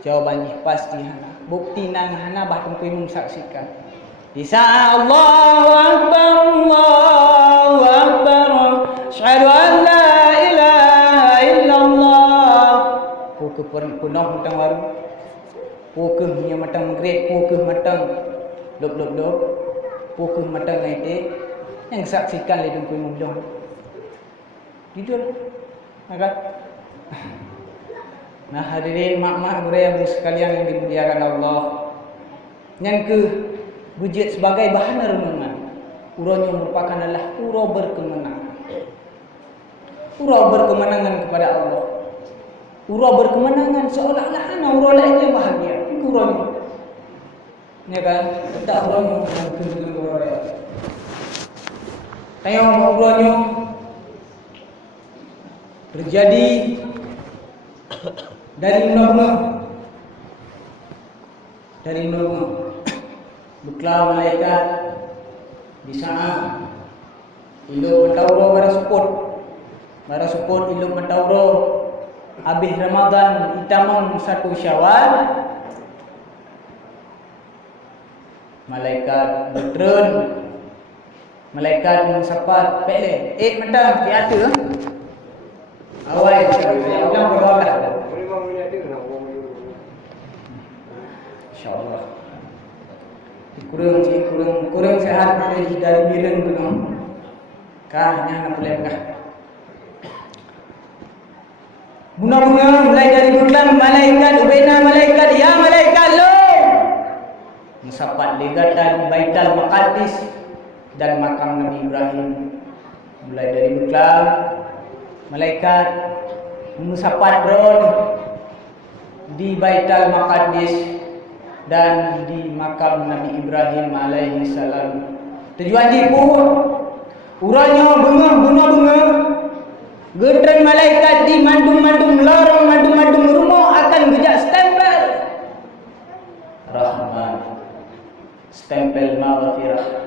Jawabannya pasti hana bukti nang hana bahkan kuinum saksikan di saat Allahu Akbar asyhadu an la ilaha illallah pukul penuh hutang baru pukul yang matang great pukul matang dop pukul matang itu yang saksikan le dengkui mumlah tidur agak. Nah hadirin mak-mak budaya sekalian yang dimuliakan Allah, yang ke wujud sebagai bahan renungan uranya merupakan adalah urau berkemenangan, urau berkemenangan kepada Allah, urau berkemenangan seolah-olah urau lainnya bahagia. Urang ya kan tak urang yang urang tayang urangnya terjadi dari nol buklah malaikat di sana ilmu mentauro bara support ilmu mentauro habis Ramadan itamang 1 Syawal malaikat berturun, malaikat mensapat pele mentang tiada awal yang berdoa insyaallah kurang sehat dari bireng dengan kahnya nak pelengkah bunga-bunga mulai dari bulan malaikat ubena malaikat ya malaikat lo mensapat legatan Baitul Maqdis dan makam Nabi Ibrahim. Mulai dari bulan malaikat mensapat drone di Baitul Maqdis dan di makam Nabi Ibrahim alaihi salam. Tujuan jipu uranya bunga gedreng malaikat di mandung-mandung lorong mandung-mandung rumah akan gejak stempel Rahman, stempel maghfirah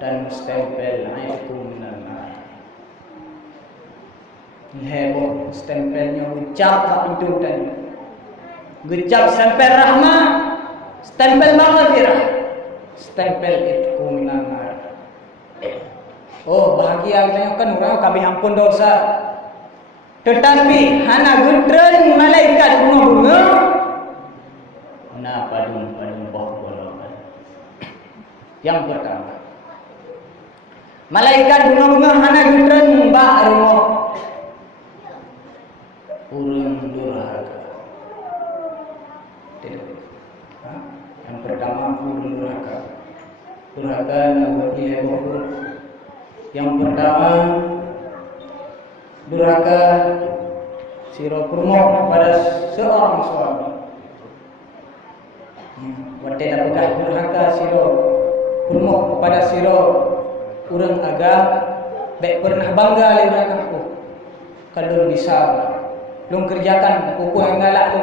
dan stempel aitku minan nar. Heboh stempelnya ucap tak pintu tadi. Gecap stempel rahmat, stempel maghfirah, stempel aitku minan nar. Oh bahagia kita kan orang kami ampun dosa. Tetapi hana gedreng malaikat bunga-bunga na padung boh-boh. Yang pertama malaikat bunga-bunga hana gedreng mbak rumah urang durhaka. Yang pertama urang durhaka. Durhaka bagi heboh. Yang pertama durhaka sira kurma kepada seorang suami. Wate dah pegah durhaka siro kurmoh kepada siro urang agam baik pernah bangga le urang aku kalau bisa belum kerjakan kuku yang galak tu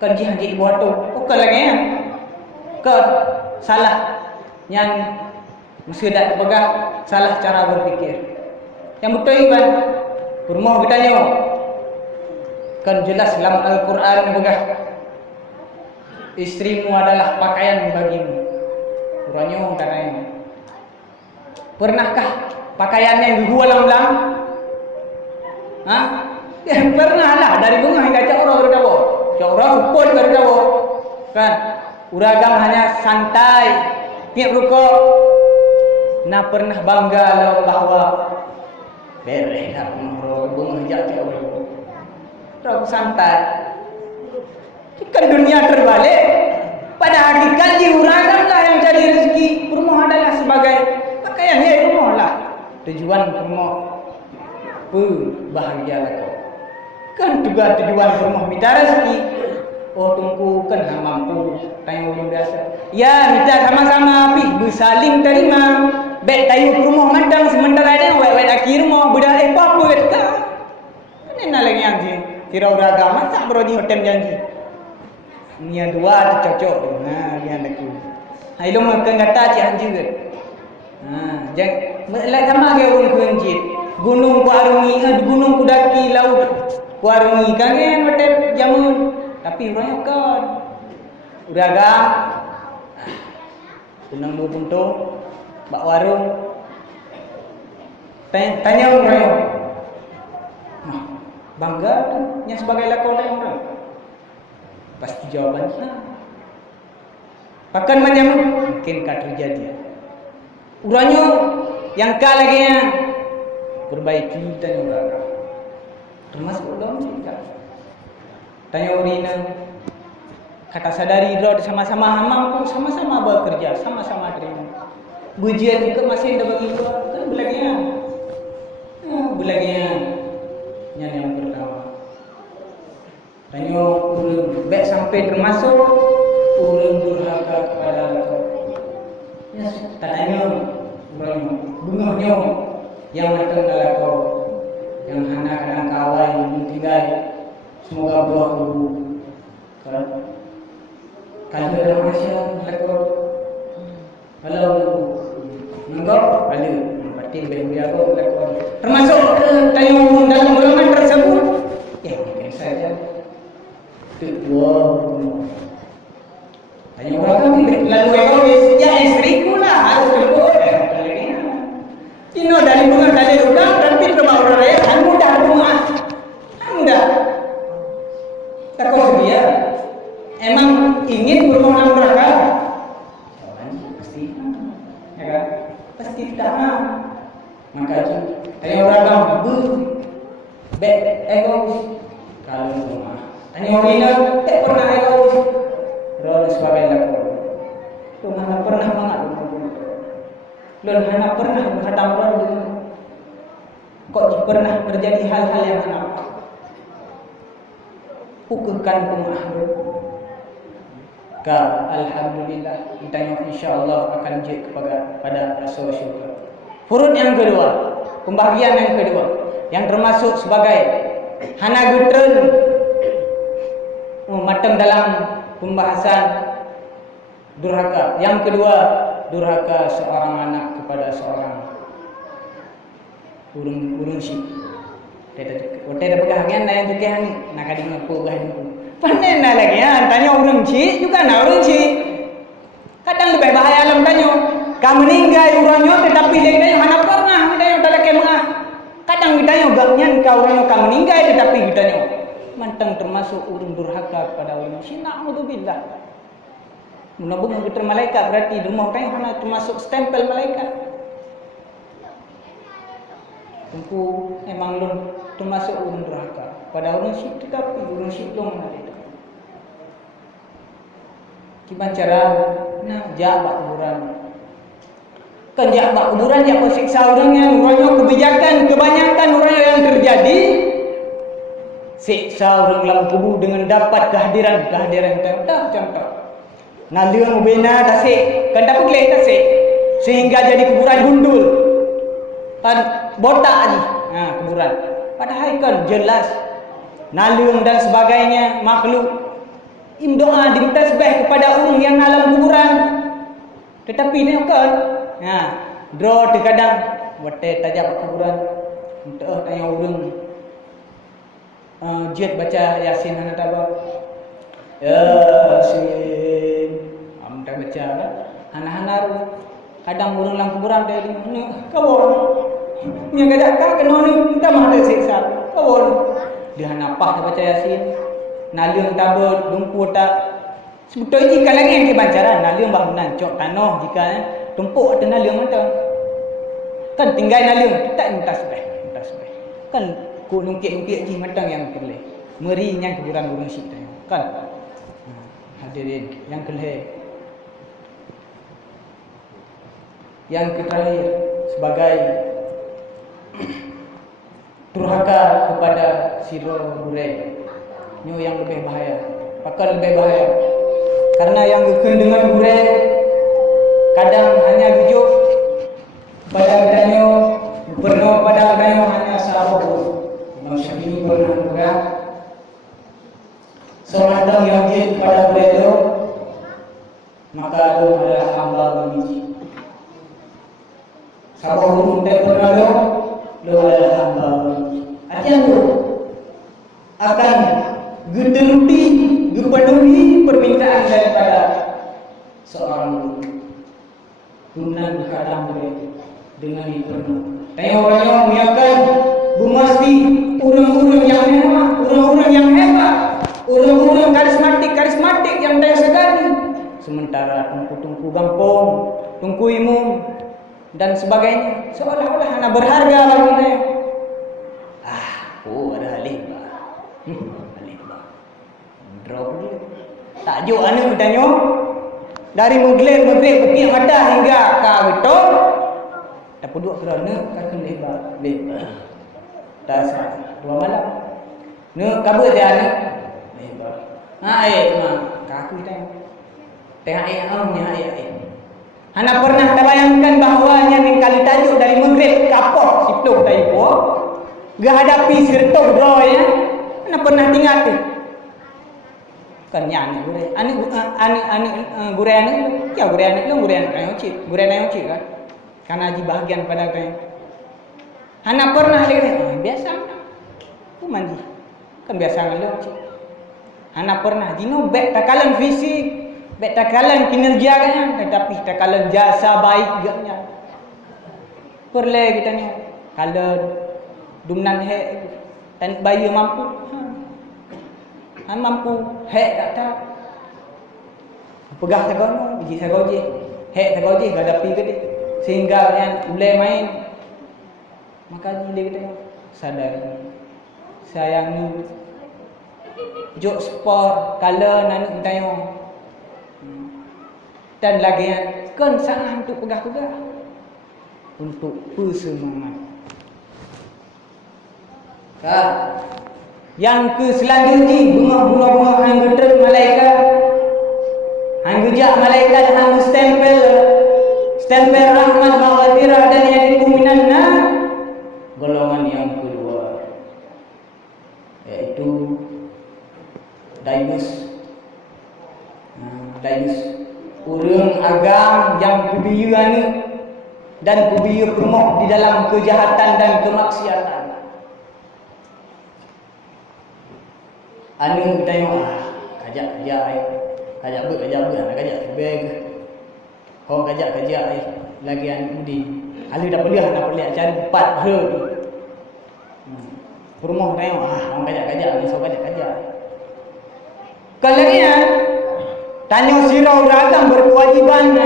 kan janji buat tu bukan lagi ya ke salah yang mesti dak pegah salah cara berpikir yang betul kan kurmoh bertanya kan jelas dalam Al-Quran pegah istrimu adalah pakaian bagimu. Urangnya katanya. Pernahkah pakaiannya yang dihualang-lang? Hah? Ya, pernah lah dari bunga hingga cak orang berdawa. Cak orang pun berdawa. Kan? Uragam hanya santai. Tiap rukuk. Nah pernah bangga lah bahawa bereh dah bunga hingga cak orang. Orang santai. Kan dunia terbalik. Pada hakikatnya uragam lah yang cari rezeki. Rumah adalah sebagai pakaian ya rumah lah. Tujuan rumah bahagialah kau. Kan juga tujuan rumah minta rezeki. Oh tunggu kan mampu. Tanya orang biasa. Ya minta sama-sama api bersaling terima. Baik tayu rumah mandang sementara ada wet-wet akhir rumah budak apa ka. Ini nak lagi yang kira uragam tak bro di hotel janji. Nia dua cocok. Nah, dia lagi. Hai lo makan kata cik anji ke. Jangan sama ke orang kunci. Gunung ku arungi, gunung ku daki laut. Ku arungi kangen hotel jamun. Tapi orangnya kan. Uragam. Gunung buntung, bak warung. Tanya orang. Bangga tu yang sebagai lakon orang. Pasti jawabannya bahkan macam mungkinkah terjadi urangnya yang kah lagi yang perbaiki tanya orang termasuk dalam kita tanya urina kata sadari roh sama-sama mampu sama-sama bekerja sama-sama terima bujian juga masih ada bagi kan belagian yang pertama tanya urang baik sampai termasuk urang durhaka kepada Allah. Ya, tanya urang bungahnya yang matang dalam kau, yang hana kadang kawai yang tinggal semoga buah kubu. Kalau dalam Malaysia lakon kalau enggak ada berarti beliau kau lakon termasuk tanya dalam golongan tersebut ya mungkin saja wow. Tanya orang kan lalu egois ya istriku lah harus terbuat Cino dari bunga dari udang tapi terbawa raya mudah rumah mudah takut dia emang ingin berumah neraka pasti ya kan pasti tidak maka tanya orang kan egois kalau rumah tanya orang pernah egois role sebagai lakon tu mana pernah mangat lon hana pernah menghatam lon kok pernah terjadi hal-hal yang hana hukumkan kumah ka alhamdulillah kita insyaallah akan je pada rasul syukur furud yang kedua pembahagian yang kedua yang termasuk sebagai hana gutren matang dalam pembahasan durhaka. Yang kedua, durhaka seorang anak kepada seorang urang si. Ote dah pegangan na yang tukihan ni. Nak kadi ngaku gahan ku. Panen na lagi ya, tanya urang si juga na urang si. Kadang lebih bahaya alam tanya. Kamu meninggal urangnya tetapi dia tanya hana pernah tanya dalam kemah. Kadang ditanya gaknya kau urangnya kamu meninggal tetapi ditanya mantang termasuk urang durhaka kepada orang si na'udzubillah. Menabung getar malaikat berarti rumah tanya hana termasuk stempel malaikat. Tunggu emang lun termasuk urang durhaka pada orang si tetapi urang si belum ada itu. Gimana cara nak jawab kuburan? Kan jawab kuburan yang siksa orangnya kebijakan kebanyakan orang yang terjadi siksa orang dalam kubur dengan dapat kehadiran contoh Naliung bina tasik, kan dapat leh tasik, sehingga jadi kuburan gundul, kan botak aja, kuburan. Padahal kan jelas naliung dan sebagainya makhluk doa ditasbih kepada orang yang dalam kuburan. Tetapi ni kan, draw terkadang buat tajam kuburan, untuk tanya orang. Jet baca Yasin anak tabah. Yasin. Amda baca kan. Anak-anak kadang orang lang kuburan dia ni kawon. Nya gajak ka kena ni minta mah ada siksa. Kawon. Dia napah baca Yasin. Naliung tabah dumpu tak. Sebetulnya jika lagi yang kebancaran naliung bangunan cok tanah jika tumpuk ada naliung ada. Kan tinggal naliung tak tasbih. Kan ku lungkit-lungkit ji matang yang keleh. Meri yang kuburan burung syik tanya. Kan? Hadirin yang keleh. Yang terakhir sebagai durhaka kepada siro gure. Nyo yang lebih bahaya. Pakal lebih bahaya. Karena yang gekun dengan gure kadang hanya gujuk pada danyo, pernah pada danyo hanya sahabat. Masyarakat pernah juga seorang yang jin pada beliau, maka itu adalah hamba biji. Sabah hukum pernah lo adalah hamba biji. Artinya tu akan gederuti, gepenuhi permintaan daripada seorang tunan kadang beliau dengan itu. Tengok orangnya menyiapkan bumasti orang-orang yang hebat, orang-orang yang hebat, orang-orang karismatik yang daya segani. Sementara tungku-tungku gampong, tungku imum dan sebagainya seolah-olah anak berharga bagi dia. Ada halimah. Halimah. Drop dia. Tajuk anu bertanya dari maghrib bukit mata hingga ka betul. Tak peduk kerana kata lebar. Dasar 2 malam. Kabut dia anak. Lebar. Kaku tengok. Tengok ayat. Hana pernah terbayangkan bahawanya ni kali tajuk dari maghrib kapok sipluk tadi po. Gahadapi sirtok bro ya. Hana pernah tinggal tu. Kan yang gure. Anu gure anu. Ya gure anu lu gure anu cik. Gure anu cik kan. Karena haji bahagian pada kaya. Hana pernah dia kata, biasa. Aku mandi. Kan biasa ngeluh cik. Hana pernah. Dino baik takalan fisik. Baik takalan kinerja kan. Tetapi takalan jasa baik gaknya. Perle kita ni. Kalau dumnan hek. Dan bayi mampu. Han mampu. Hek tak tahu. Pegah sagono. Biji sagoje. Hek sagoje. Gadapi ke dia. Sehingga yang boleh main. Maka dia kata sadari sayangi jok sport kalau nanuk tayong dan lagi yang kan sangat untuk pegah-pegah untuk bersemangat. Yang ke selanjutnya bunga-bunga hang gedeng malaikat hang gejak malaikat hang stempel rahmat maghfirah dan yadikum minan nar. Golongan yang kedua yaitu Dainus. Orang agam yang kubiya ni dan kubiya pemoh di dalam kejahatan dan kemaksiatan. Anu tengok kajak sebeg. Kau kajak lagi anu di. Ali dah pelih cari 4 hari. Rumah tengok orang kajak besok kajak. Kalian tanya sirau ragam berkewajiban.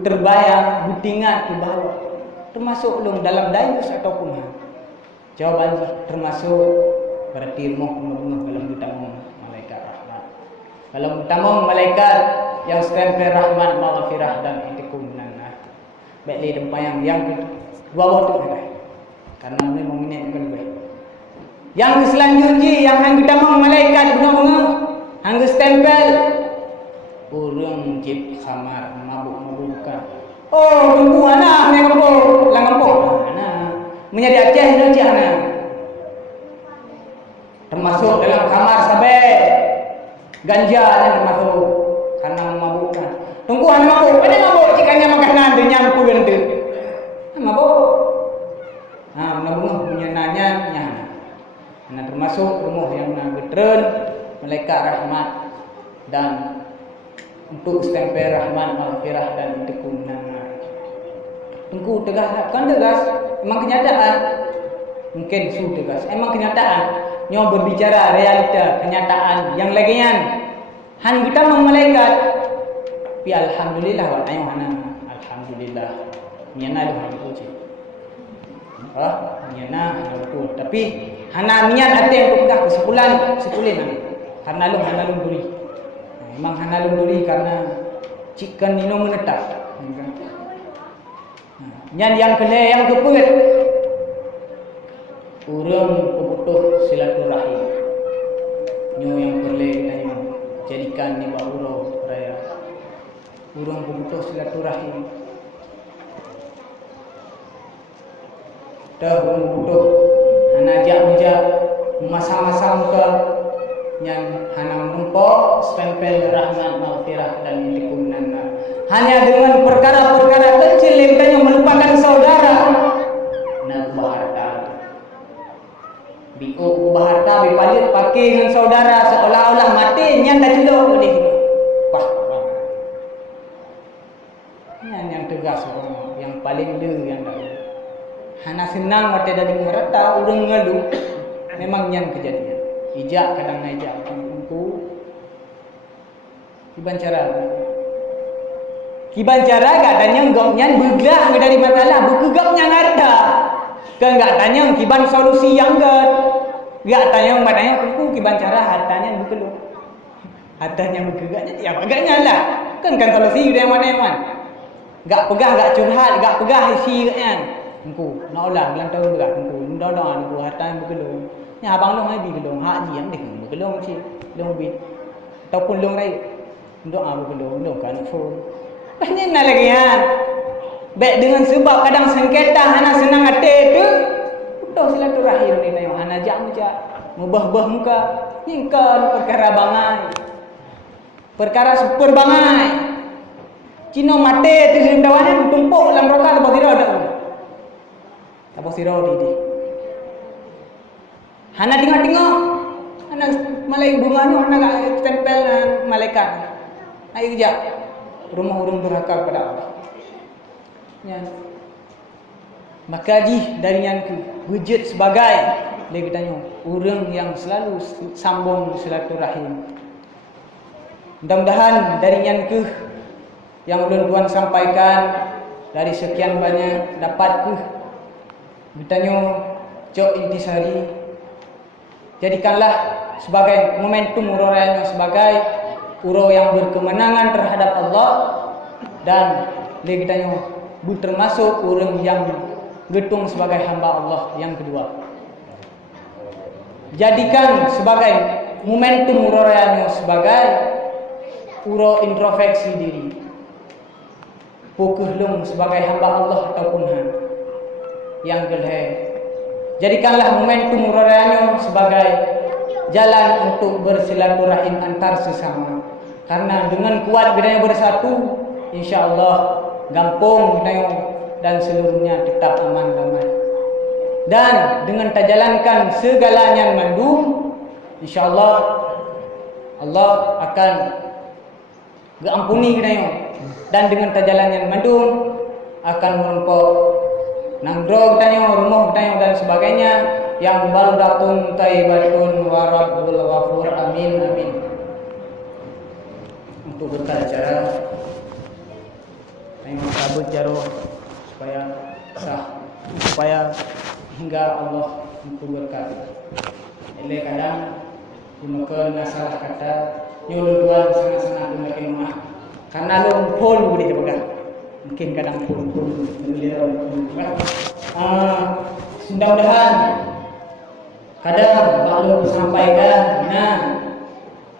Terbayang, butingat ke bawah. Termasuk belum dalam Dainus ataupun jawaban termasuk berarti bunga-bunga dalam utama malaikat rahmat. Kalau utama malaikat yang stempel rahmat, maghfirah dan itikum minan. Baiklah tempat yang kedua waktu ni. Karena ni meminat kan lebih. Yang selanjutnya yang hang kita mau malaikat bunga-bunga, hang stempel urang jip kamar mabuk-mabukan. Oh, tunggu ana me kampung, lang kampung. Ana menjadi Aceh no cik ana. Termasuk dalam kamar sampai ganja termasuk karena memabukkan. Tunggu ana mabuk, ada mabuk cikanya makanan tu nyampu gende. Mabuk. Nah, menabung punya nanya nya. Nah, termasuk rumah yang ngetren malaikat rahmat dan untuk stempel rahmat maghfirah dan dikunan. Tunggu tegas kan tegas memang kenyataan. Mungkin su tegas emang kenyataan. Nyo berbicara realita kenyataan yang lagian. Han kita malaikat. Tapi alhamdulillah wa ayo hana alhamdulillah. Nyana dah betul. Nyana betul. Tapi hana niat hati untuk pegang kesimpulan karena lu duri. Memang hana lu duri karena cikan nino menetap. Nyan yang kele yang kepuet urang kebutuh silaturahim. Nyo yang kele tanya jadikan ni bauro raya. Urang kebutuh silaturahim. Dah kebutuh anajak-ajak masa-masa muka yang hana menumpuk stempel rahmat maghfirah dan dikunan. Hanya dengan perkara-perkara kecil yang melupakan saudara. Nak harta. Biku harta bipalit pakai dengan saudara seolah-olah mati nyan dah celok boleh. Wah. Yang tegas yang paling dulu yang dah. Hana senang mati dari merata urang ngalu. Memang yang kejadian. Ijak kadang ngajak tunggu. Kiban cara gak tanya gopnya beglah dari masalah begegapnya ngarda. Kan gak tanya kiban solusi yang gak tanya tunggu kiban cara hartanya begelu. Hartanya begegapnya ya agaknya lah. Kan solusi yang mana. Gak pegah gak curhat, gak pegah isi kan. Tunggu, nak ulang dalam tahun berat tunggu. Mudah-mudahan tunggu hartanya begelu. Nya abang long ai bigelong hak ji yang dek begelong ci long bit ataupun long rai doa begelong long kan phone banyak nak lagi kan baik dengan sebab kadang sengketa hana senang hati tu udah silaturahim ni tayo hana jak muka mubah-bah muka hingkan perkara bangai perkara super bangai cino mate tu sendawan tumpuk dalam rokok apa sira dak apa sira di hana tengok-tengok hana malaikat bunga ni hana tempel malaikat ayo kejap rumah urung durhaka pada Allah ya maka dari yang wujud sebagai dia tanya urang yang selalu sambung silaturahim. Mudah-mudahan dari yang yang ulun tuan sampaikan dari sekian banyak dapat bertanya cok intisari. Jadikanlah sebagai momentum urayanya sebagai uro yang berkemenangan terhadap Allah dan kita termasuk orang yang getung sebagai hamba Allah yang kedua. Jadikan sebagai momentum urayanya sebagai uro introspeksi diri. Pukuhlum sebagai hamba Allah ataupun yang kedua. Jadikanlah momentum urayanya sebagai jalan untuk bersilaturahim antar sesama. Karena dengan kuat kita bersatu, insya-Allah gampang kita dan seluruhnya tetap aman damai. Dan dengan terjalankan segalanya mandum, insya-Allah Allah akan mengampuni kita. Dan dengan terjalannya mandum akan menumpuk nanggrog tanya rumah tanya dan sebagainya yang baldatun taibatun wa rabbul ghafur amin amin. Untuk berbicara tengok kabut jaro supaya sah supaya hingga Allah untuk berkat. Ele kadang gunakan salah kata nyuruh tuan sangat-sangat gunakan maaf karena lu pun boleh pegang. Mungkin kadang pun mudah-mudahan Kadang kalau disampaikan, nah,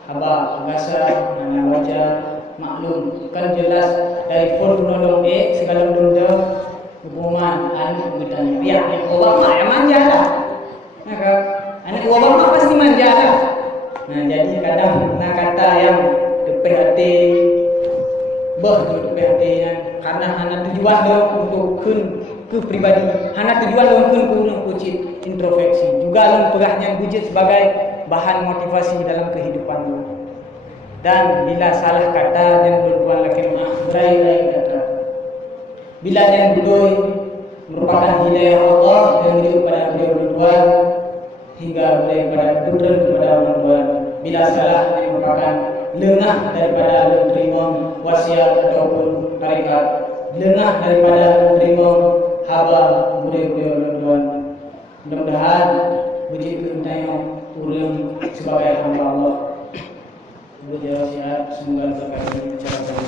haba gasa, mana wajah maklum kan jelas dari full nolong segala benda hubungan anu bertanya. Ya, yang Obama ya manja lah. Nah, kan, anak Obama pasti manja lah. Nah, jadi kadang kata yang PHT PHT yang karena hanya tujuan dong untuk ke pribadi, hanya tujuan dong untuk kucit introspeksi. Juga long perahnya kucit sebagai bahan motivasi dalam kehidupan lo. Dan bila salah kata dan berbuat laki berai kata. Bila yang budoi merupakan hidayah Allah yang itu pada beliau berdua hingga beliau pada putra kepada orang tua. Bila salah yang merupakan lengah daripada menerima wasiat ataupun tarikat, lengah daripada menerima haba beliau berdua. Mudah-mudahan puji keuntungan turun sebagai hamba Allah. Berjaya semoga terkait cara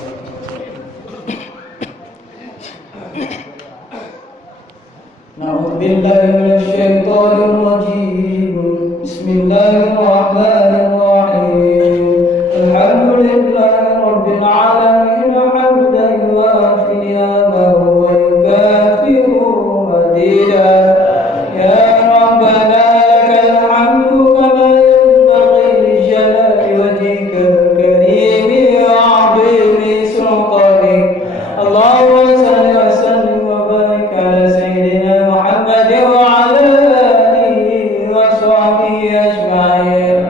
Na'udzu billahi minasy syaithanir rajim. Bismillahirrahmanirrahim. Alhamdulillahi rabbil alamin hamdan yuwafi ni'amahu wa yukafi'u madidah. Ya Rabbana lakal hamdu kama yanbaghi li jalali wajhikal karim wa 'azimi sultanik. Allahumma shalli wa sallim wa barik ala sayyidina Muhammad wa ala alihi wa sahbihi ajma'in.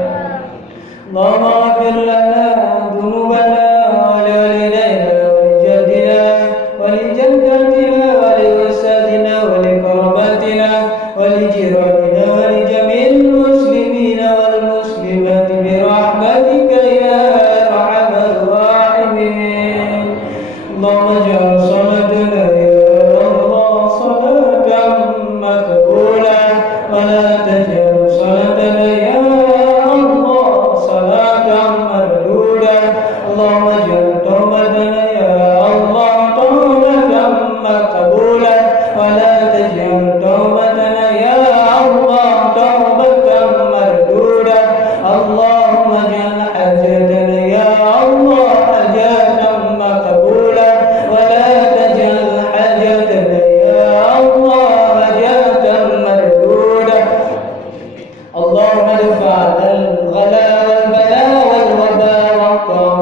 Allahumma ighfir lana dhunubana wa li walidayna wa li jaddina wa li jaddatina wa li wasadina wa li qarabatina wa li jiranina wa li jami'il muslimina wal muslimati bi rahmatika ya arhamar rahimin. Allahumma ij'al salatana ya Allah salatan maqbulah wa la taj'al salatana ya Allah salatan mardudah. Allahumma ij'al tawbatana ya Allah tawbatan maqbulah wa la taj'al tawbatana ya Allah tawbatan mardudah. Allahumma ij'al hajatana ya Allah hajatan maqbulah wa la taj'al hajatana ya Allah hajatan mardudah. Allahumma dfa' al-ghala wal bala wal waba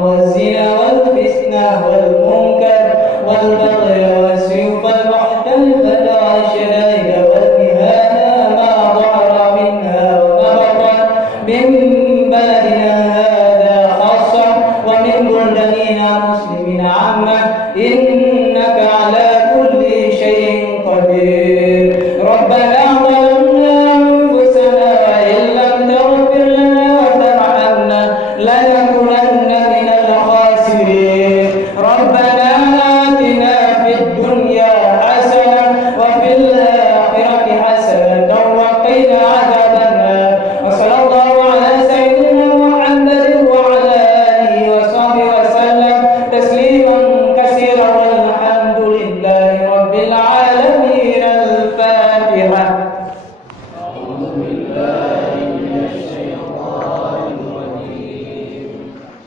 wal zina wal fitna wal munkar wal baghy wal suyuf wal muhtal wal shadaid wal mihana ma dhahara minha wa ma batan min baladina hadha khassa wa min buldanina muslimina 'amma innaka 'ala kulli shay'in qadir. Rabbana zalamna anfusana wa in lam taghfir lana wa tarhamna lanakunanna minal khasirin. Rabbana atina fid dunya hasanah wa fil akhirati hasanah wa qina adzabannar. Wa sallallahu ala sayyidina Muhammadin wa ala alihi wa sahbihi wa sallam tasliman katsiran walhamdulillahi rabbil alamin. Al-Fatihah.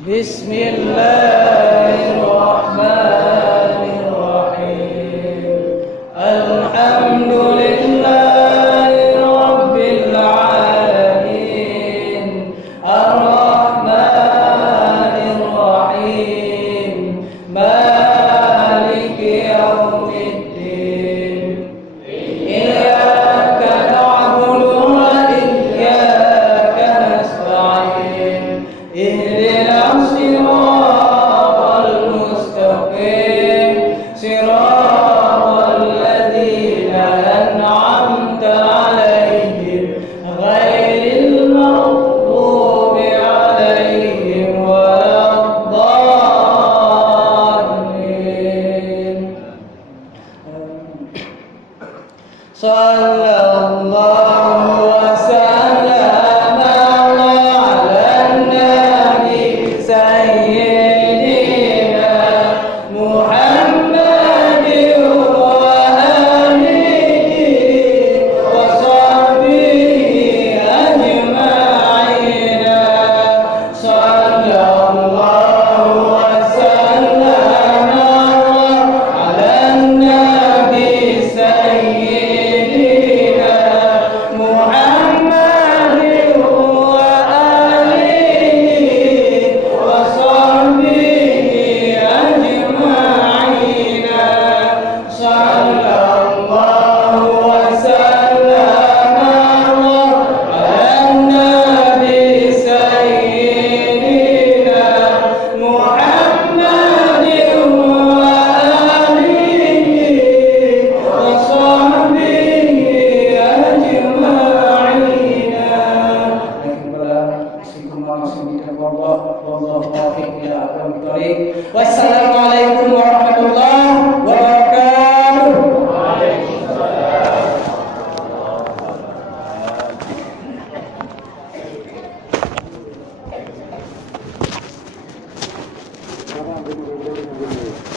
Bismillahirrahmanirrahim. Alhamdulillahi rabbil alamin. Ar-Rahmanir Rahim. Maliki yaumiddin. Iyyaka na'budu wa iyyaka nasta'in. Ihdinas siratal mustaqim. Siratal ladzina an'amta 'alaihim ghairil maghdubi 'alaihim waladdallin. Sallallahu wa sallam ala nabi sayyidina Wassalamualaikum warahmatullahi wabarakatuh. Waalaikumsalam.